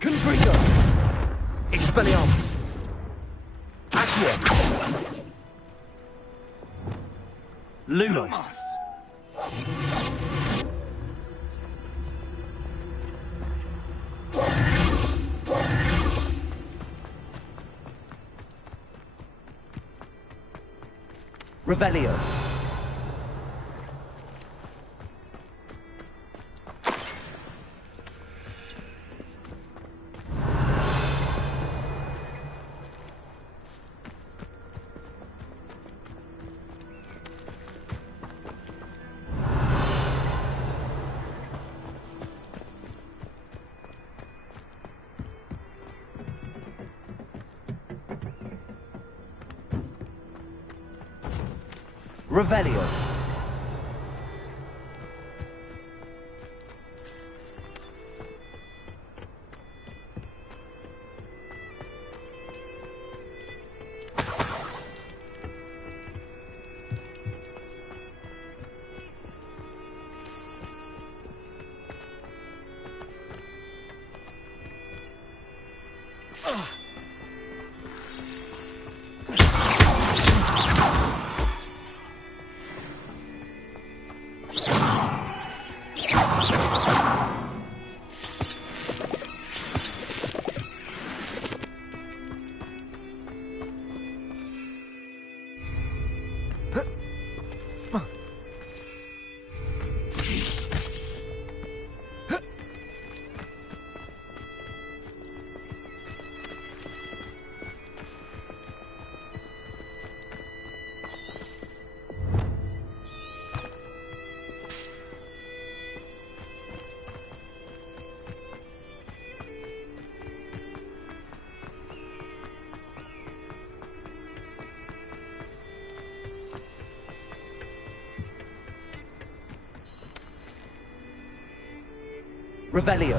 Confringo. Expelliarmus. Accio. Lumos. Revelio. Revelio. Revelio.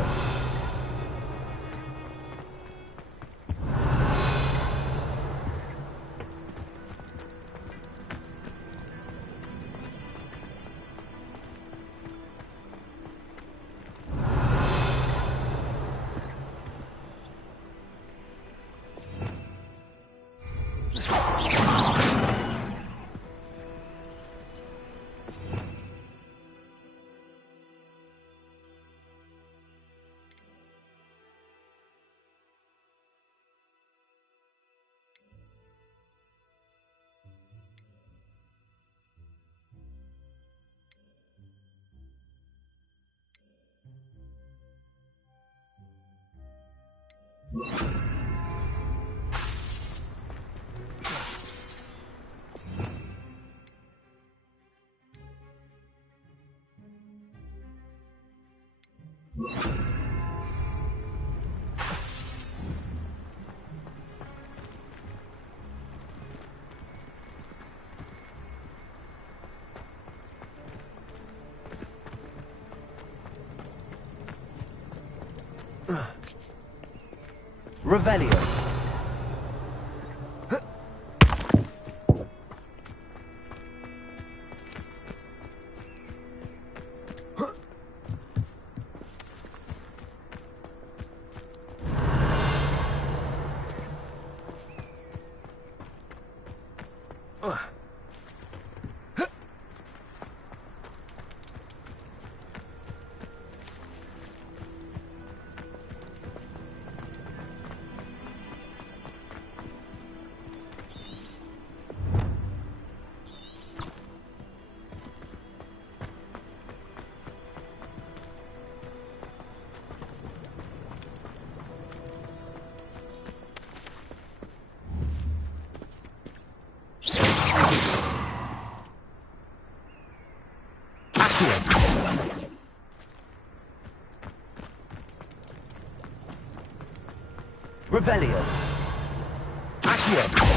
Revelio. Revelio. Accio.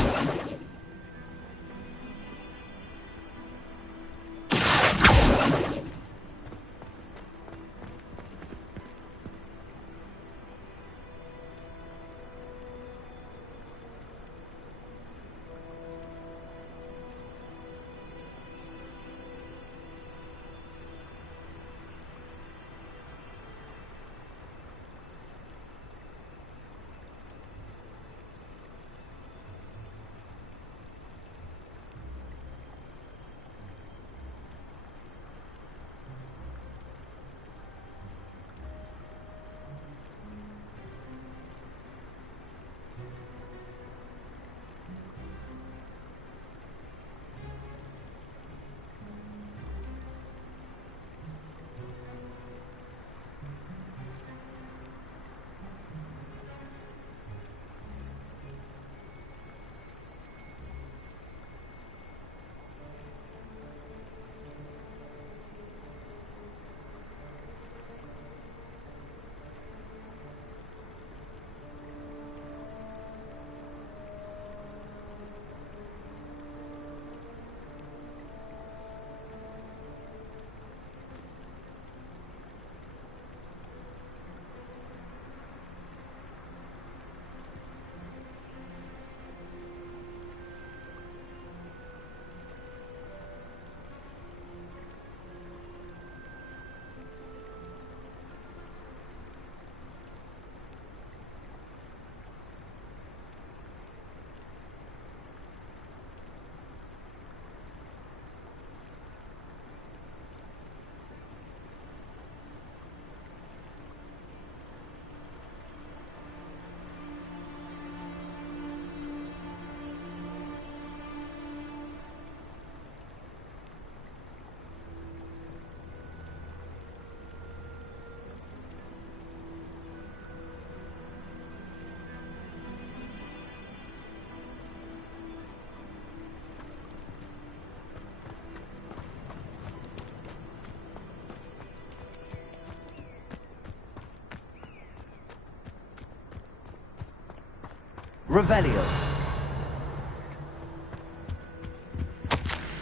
Revelio.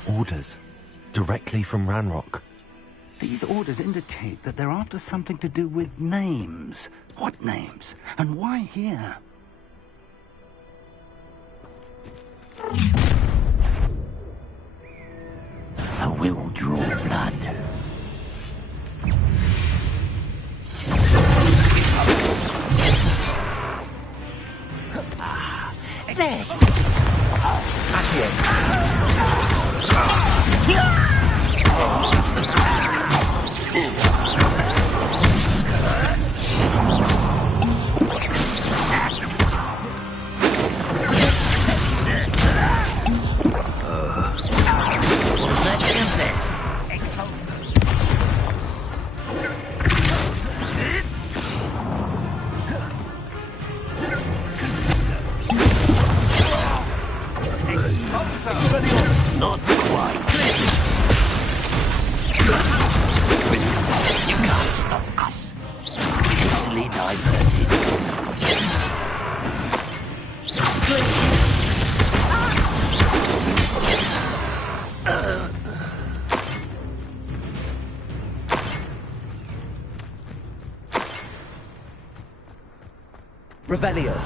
Orders. Directly from Ranrock. These orders indicate that they're after something to do with names. What names? And why here? I will draw blood. There. Not quite. You can't stop us. Easily diverted. Revelio.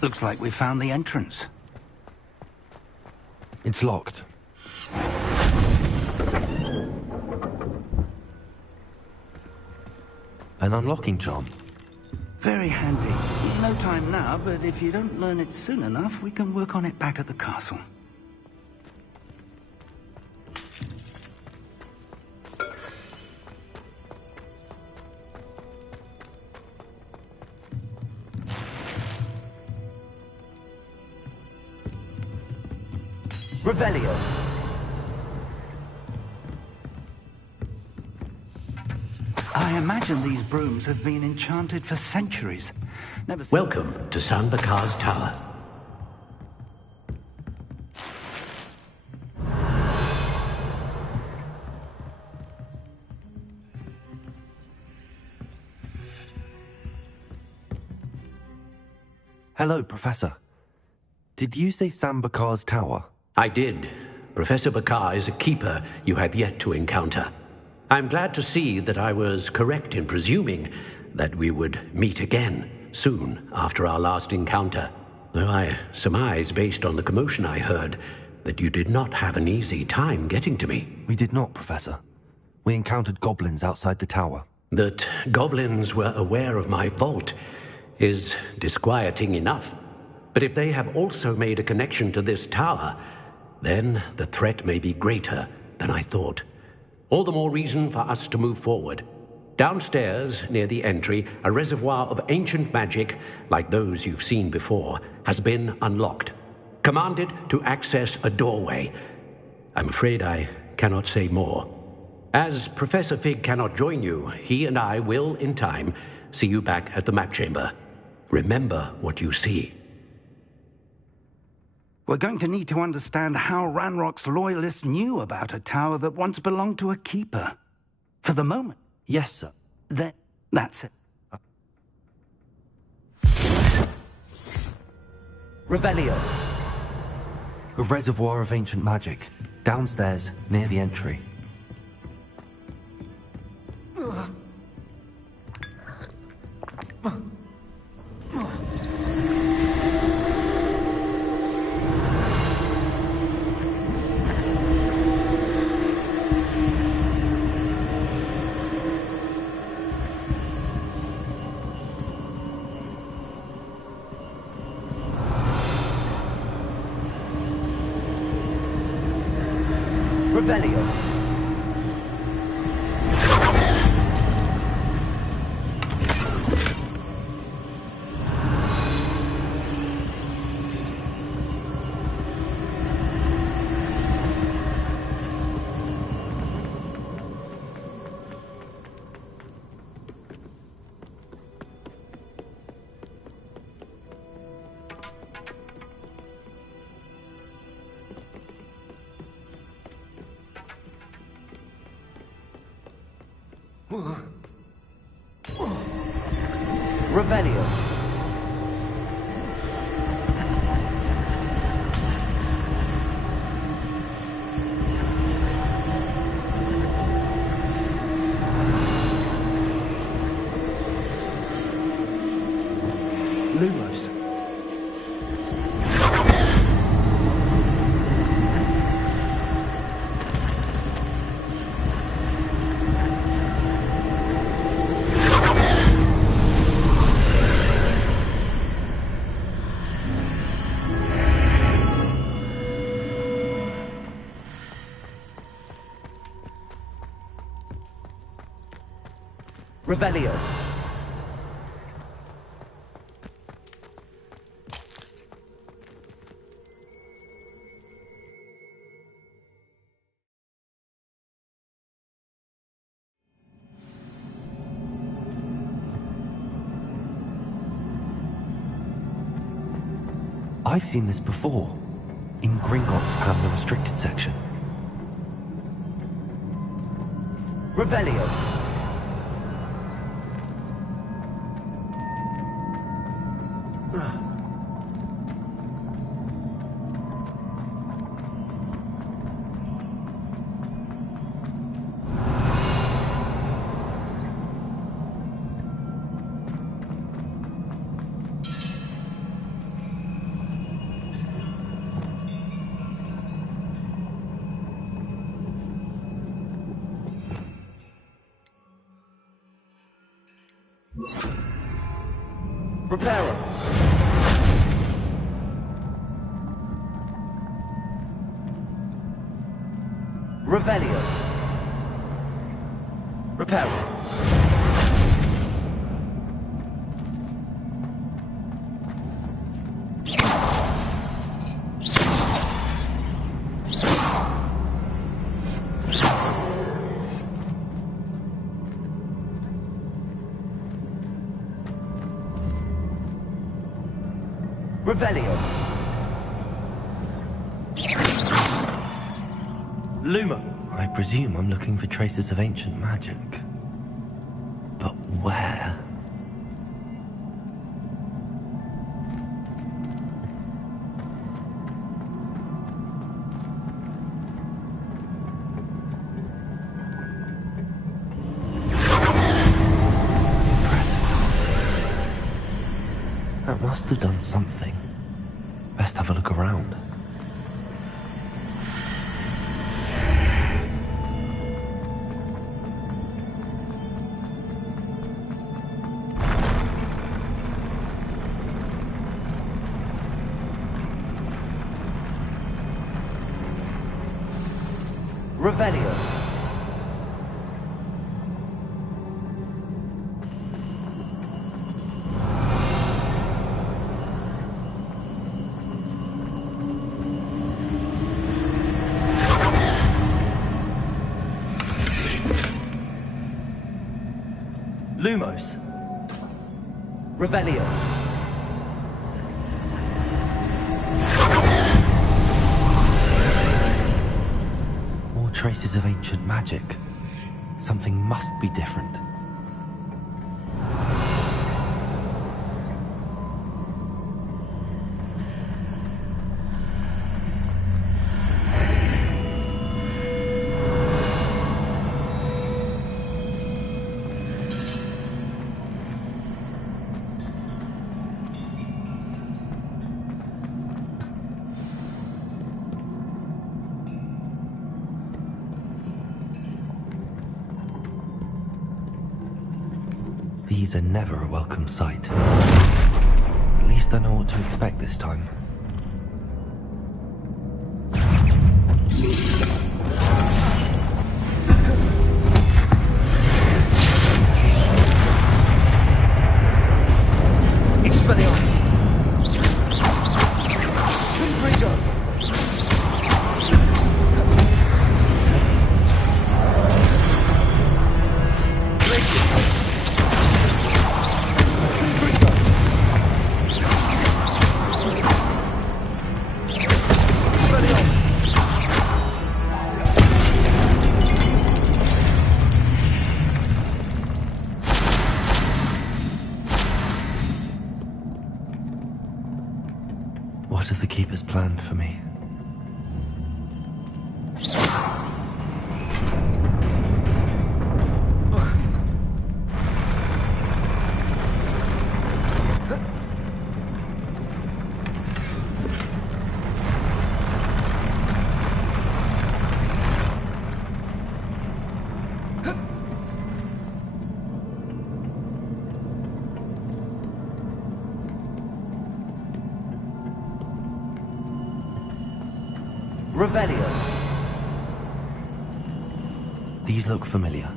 Looks like we found the entrance. It's locked. An unlocking charm. Very handy. No time now, but if you don't learn it soon enough, we can work on it back at the castle. Revelio. I imagine these brooms have been enchanted for centuries. Never seen... Welcome to San Bakar's Tower. Hello, Professor. Did you say San Bakar's Tower? I did. Professor Bakar is a keeper you have yet to encounter. I'm glad to see that I was correct in presuming that we would meet again soon after our last encounter. Though I surmise, based on the commotion I heard, that you did not have an easy time getting to me. We did not, Professor. We encountered goblins outside the tower. That goblins were aware of my vault is disquieting enough. But if they have also made a connection to this tower, then the threat may be greater than I thought. All the more reason for us to move forward. Downstairs, near the entry, a reservoir of ancient magic, like those you've seen before, has been unlocked. Command it to access a doorway. I'm afraid I cannot say more. As Professor Fig cannot join you, he and I will, in time, see you back at the map chamber. Remember what you see. We're going to need to understand how Ranrock's loyalists knew about a tower that once belonged to a keeper. For the moment. Yes, sir. That's it. Revelio. A reservoir of ancient magic. Downstairs, near the entry. Revelio. Revelio. Lumos. Revelio. I've seen this before, in Gringotts and the restricted section. Revelio. Reparo. Revelio. Reparo. Revelio. Luma. I presume I'm looking for traces of ancient magic. But where? That must have done something. Best have a look around. Revelio. Lumos. Revelio. More traces of ancient magic. Something must be different. These are never a welcome sight. At least I know what to expect this time. Expelliarmus! Confringo! What have the Keepers planned for me? Revelio. These look familiar.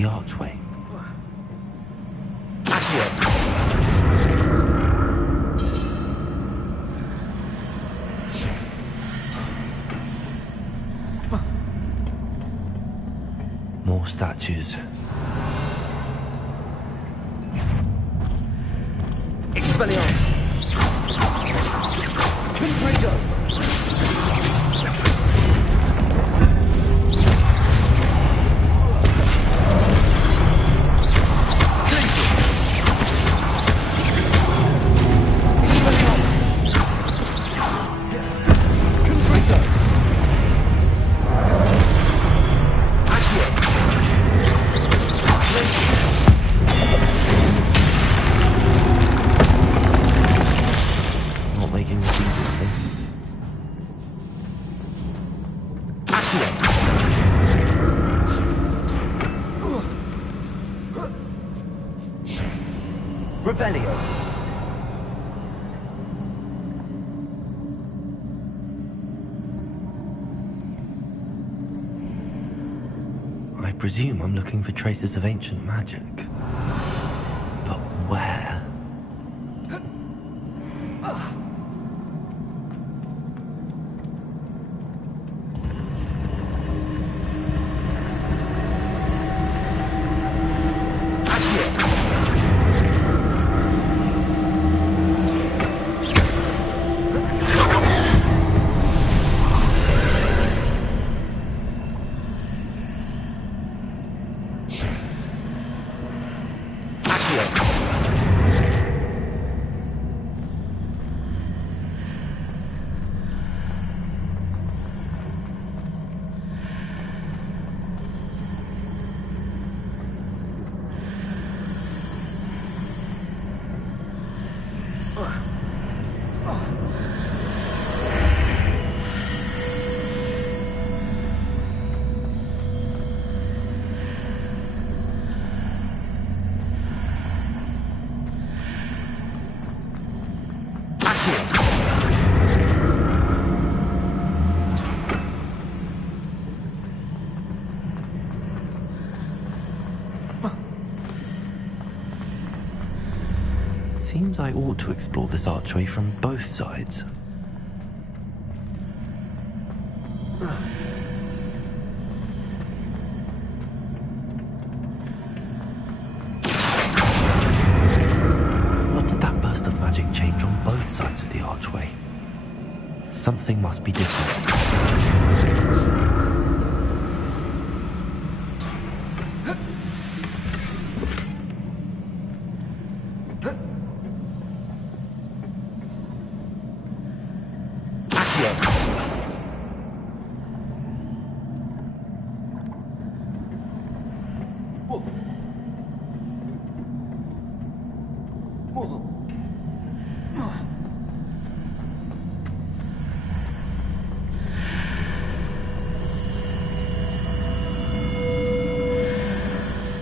the archway. More statues. Expelliarmus! Confringo! Not making this easy, I think. Revelio! I presume I'm looking for traces of ancient magic. But where? Seems I ought to explore this archway from both sides. What did that burst of magic change on both sides of the archway? Something must be different.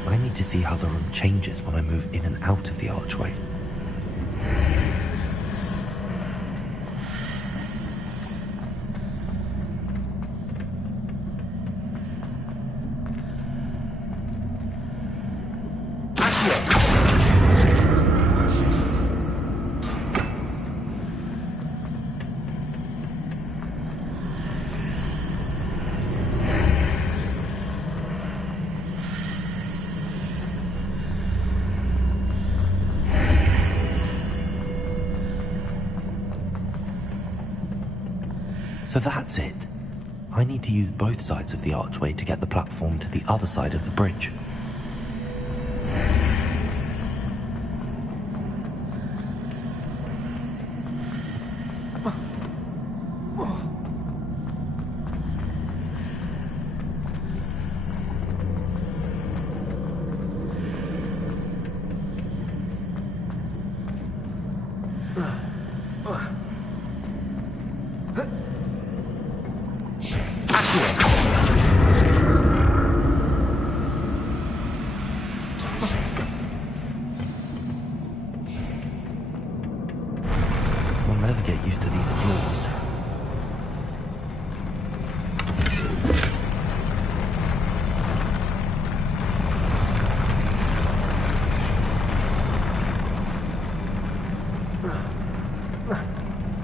I need to see how the room changes when I move in and out of the archway. So that's it. I need to use both sides of the archway to get the platform to the other side of the bridge.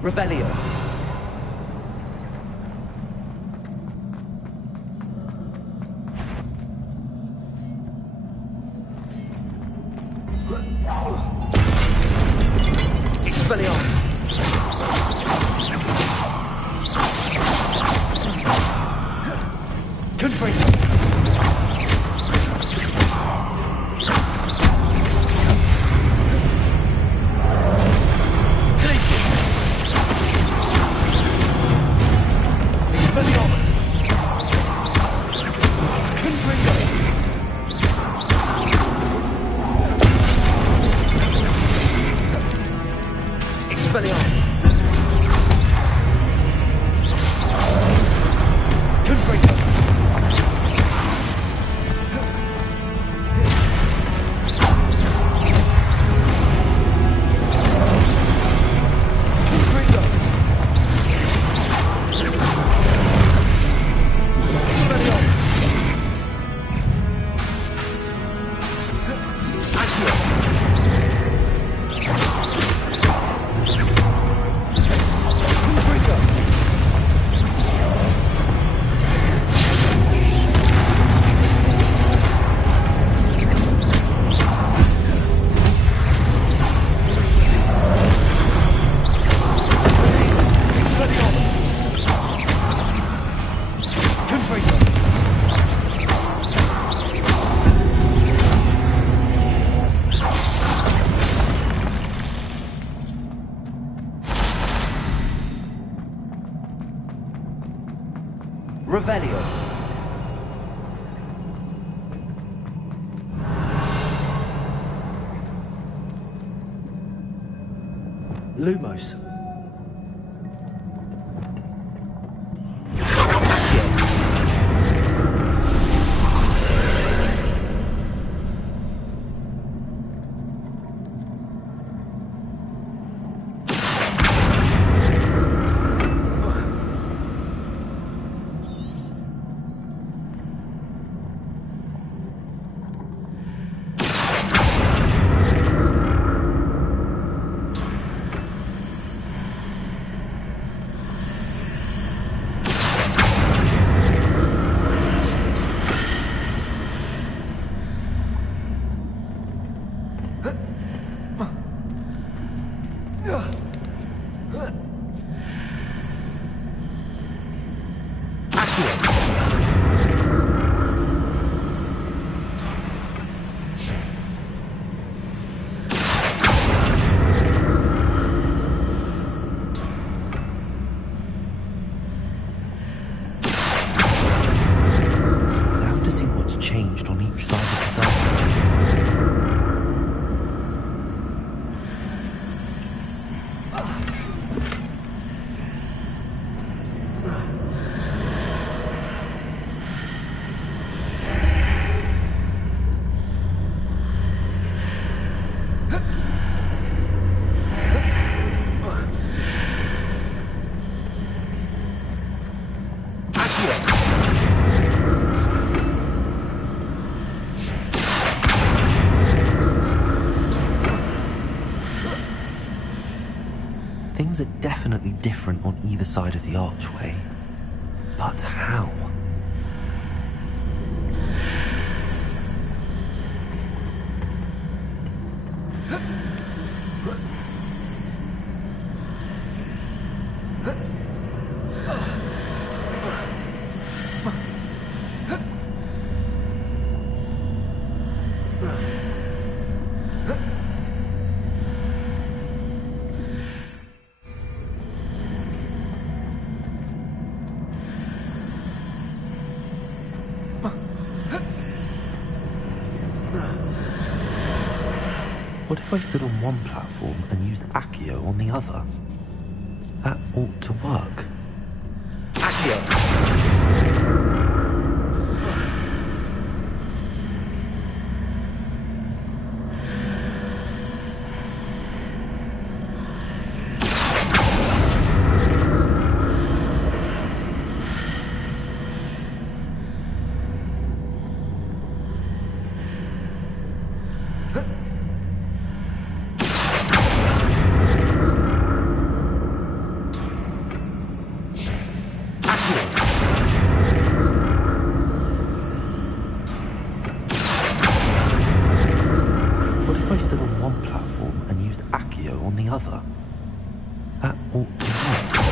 Revelio. Expelliarmus. Confringo. Expelliarmus. Confringo. Expelliarmus. Confringo. Revelio. Lumos. Changed on each side of the circle. Things are definitely different on either side of the archway. But how? What if I stood on one platform and used Accio on the other? That ought to work. Accio! other. That ought to work.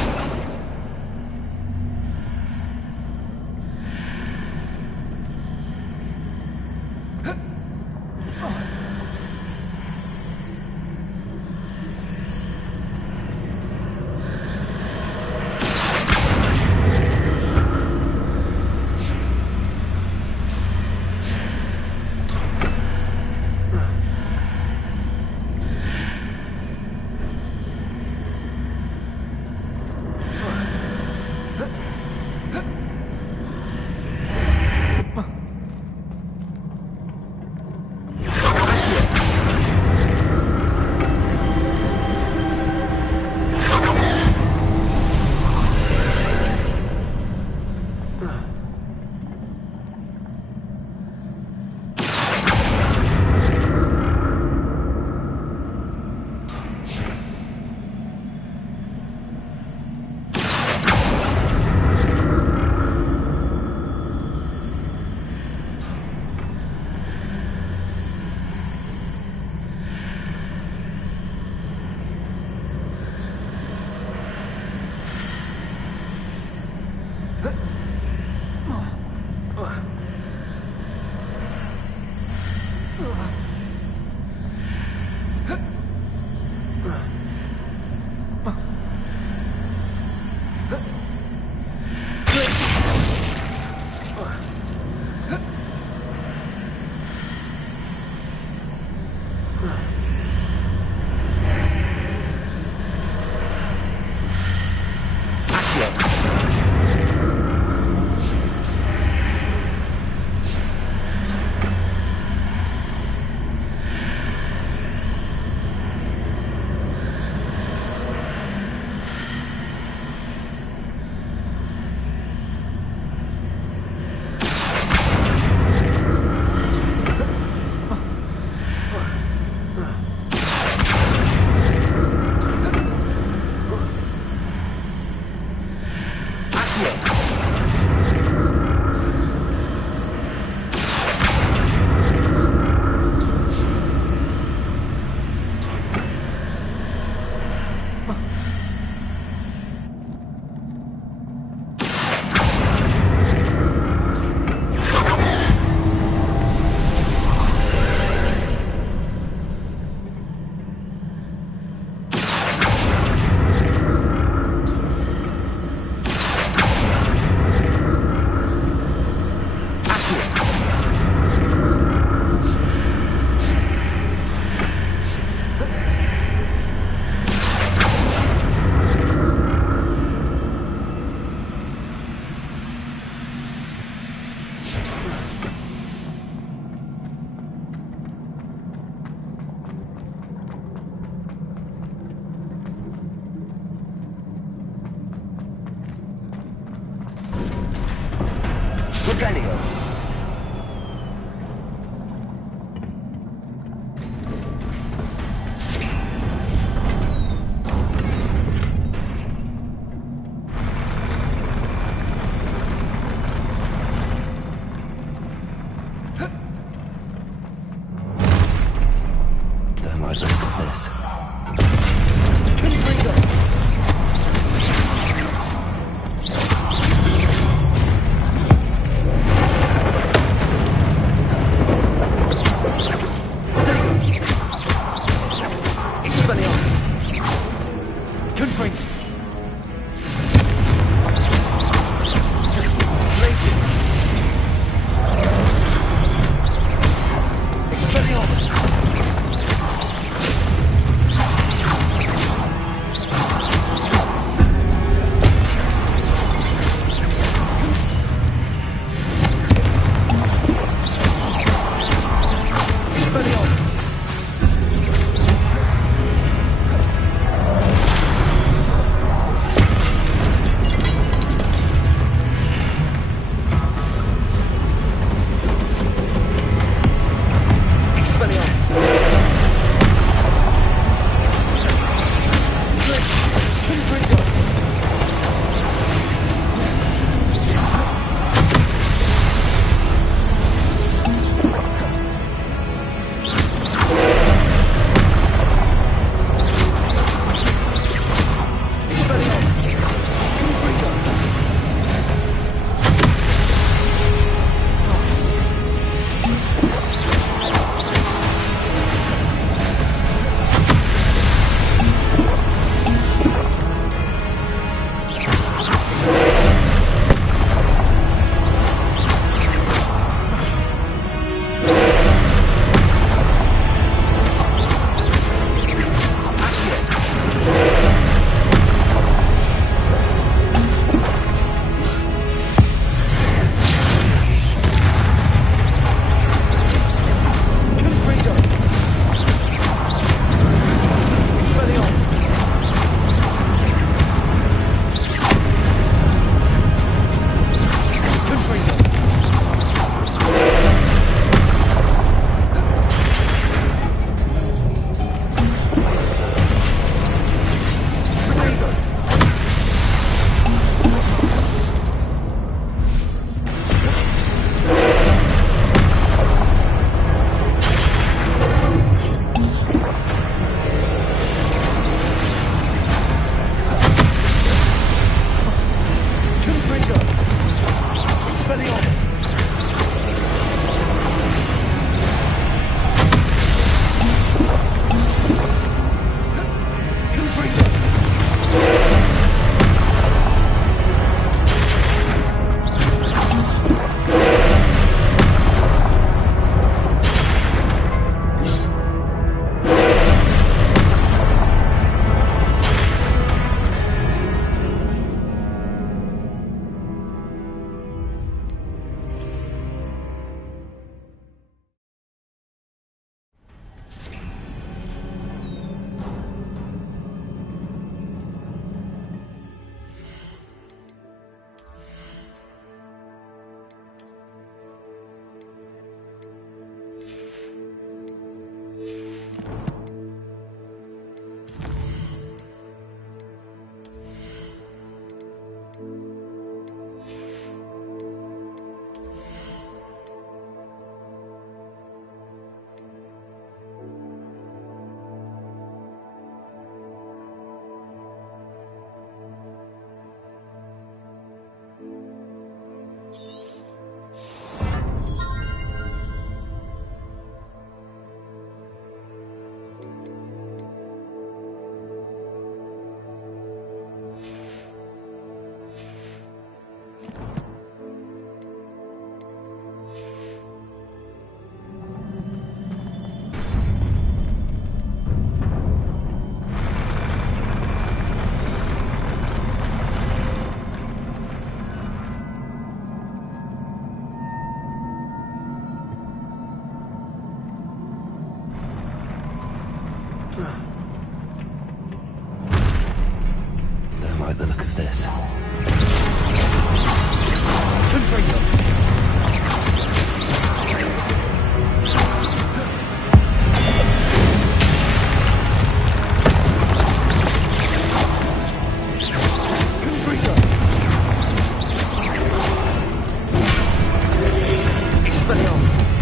Expelliarmus!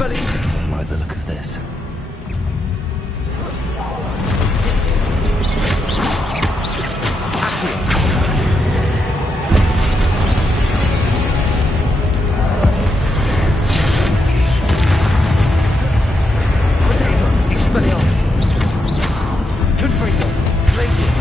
I like the look of this. Expelliarmus! Confringo! Glacius!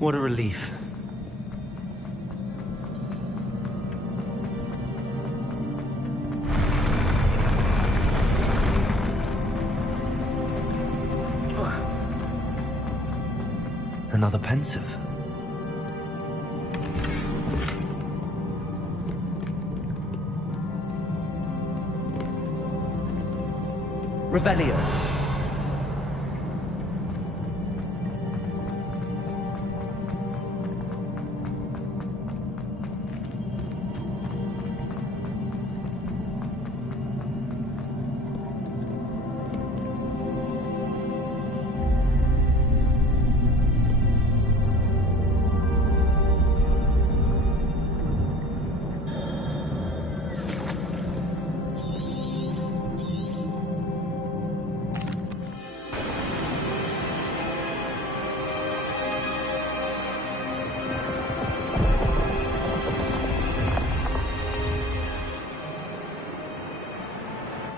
What a relief. Another pensive. Revelio.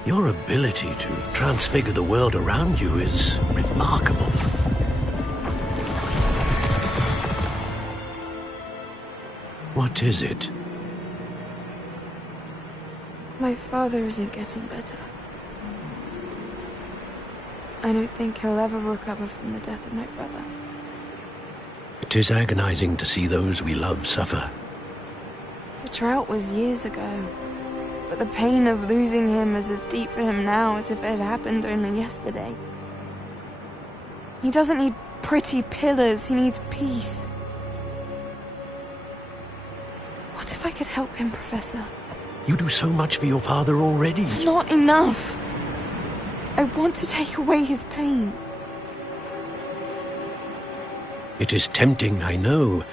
Your ability to transfigure the world around you is remarkable. What is it? My father isn't getting better. I don't think he'll ever recover from the death of my brother. It is agonizing to see those we love suffer. The drought was years ago, but the pain of losing him is as deep for him now as if it had happened only yesterday. He doesn't need pretty pillars, he needs peace. What if I could help him, Professor? You do so much for your father already. It's not enough. I want to take away his pain. It is tempting, I know,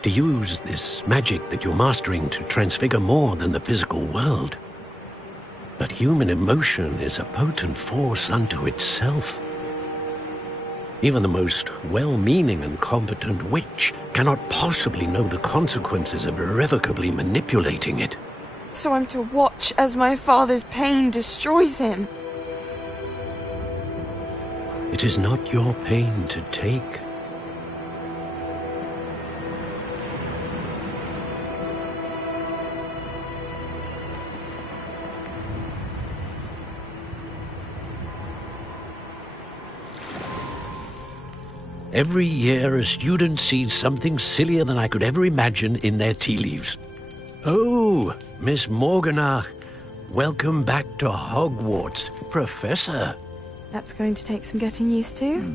to use this magic that you're mastering to transfigure more than the physical world. But human emotion is a potent force unto itself. Even the most well-meaning and competent witch cannot possibly know the consequences of irrevocably manipulating it. So I'm to watch as my father's pain destroys him. It is not your pain to take. Every year, a student sees something sillier than I could ever imagine in their tea leaves. Oh, Miss Morganach, welcome back to Hogwarts, Professor. That's going to take some getting used to.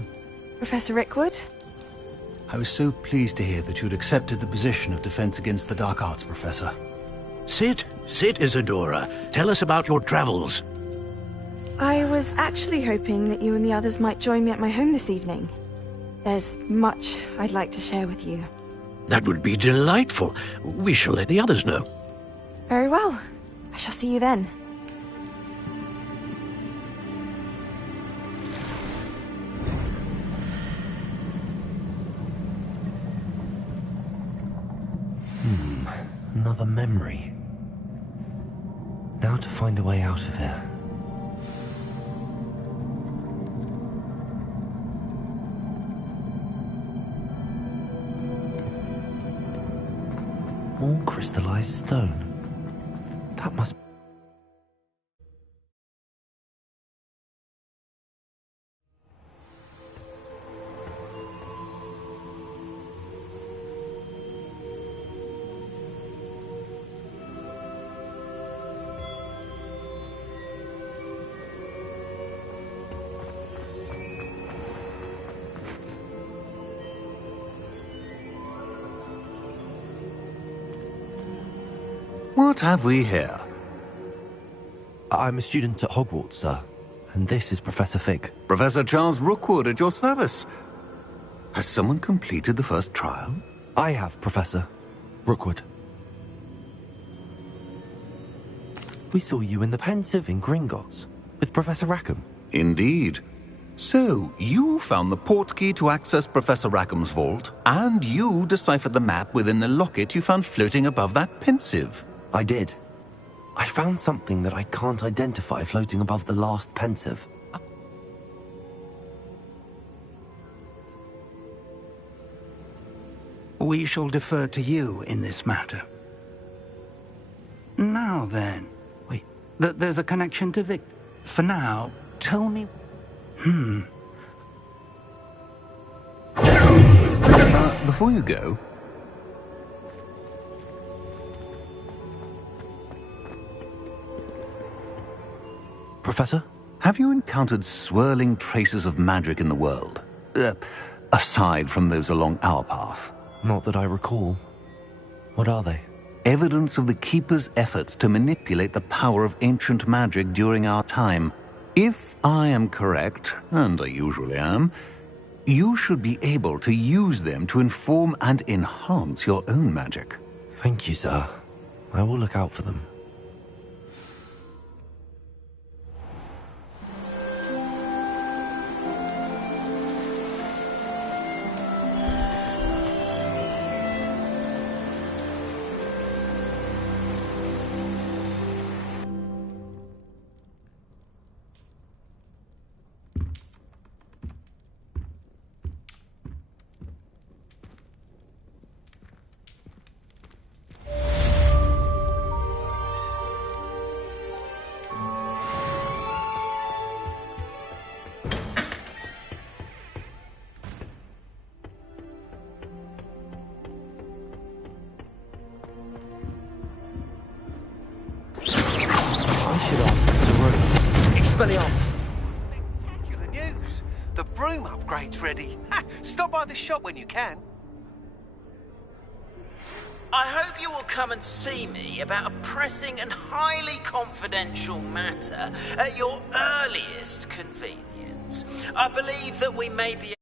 Professor Rickwood? I was so pleased to hear that you'd accepted the position of Defense Against the Dark Arts, Professor. Sit, Isadora. Tell us about your travels. I was actually hoping that you and the others might join me at my home this evening. There's much I'd like to share with you. That would be delightful. We shall let the others know. Very well. I shall see you then. Another memory. Now to find a way out of here. More crystallized stone. That must... What have we here? I'm a student at Hogwarts, sir. And this is Professor Fig. Professor Charles Rookwood at your service. Has someone completed the first trial? I have, Professor Rookwood. We saw you in the Pensive in Gringotts with Professor Rackham. Indeed. So, you found the portkey to access Professor Rackham's vault, and you deciphered the map within the locket you found floating above that Pensive. I did. I found something that I can't identify floating above the last Pensive. we shall defer to you in this matter. Now then... Wait. There's a connection to Vic... For now, tell me... Before you go... Professor? Have you encountered swirling traces of magic in the world? Aside from those along our path? Not that I recall. What are they? Evidence of the Keeper's efforts to manipulate the power of ancient magic during our time. If I am correct, and I usually am, you should be able to use them to inform and enhance your own magic. Thank you, sir. I will look out for them. Expelliarmus! Spectacular news! The broom upgrade's ready. Ha! Stop by the shop when you can. I hope you will come and see me about a pressing and highly confidential matter at your earliest convenience. I believe that we may be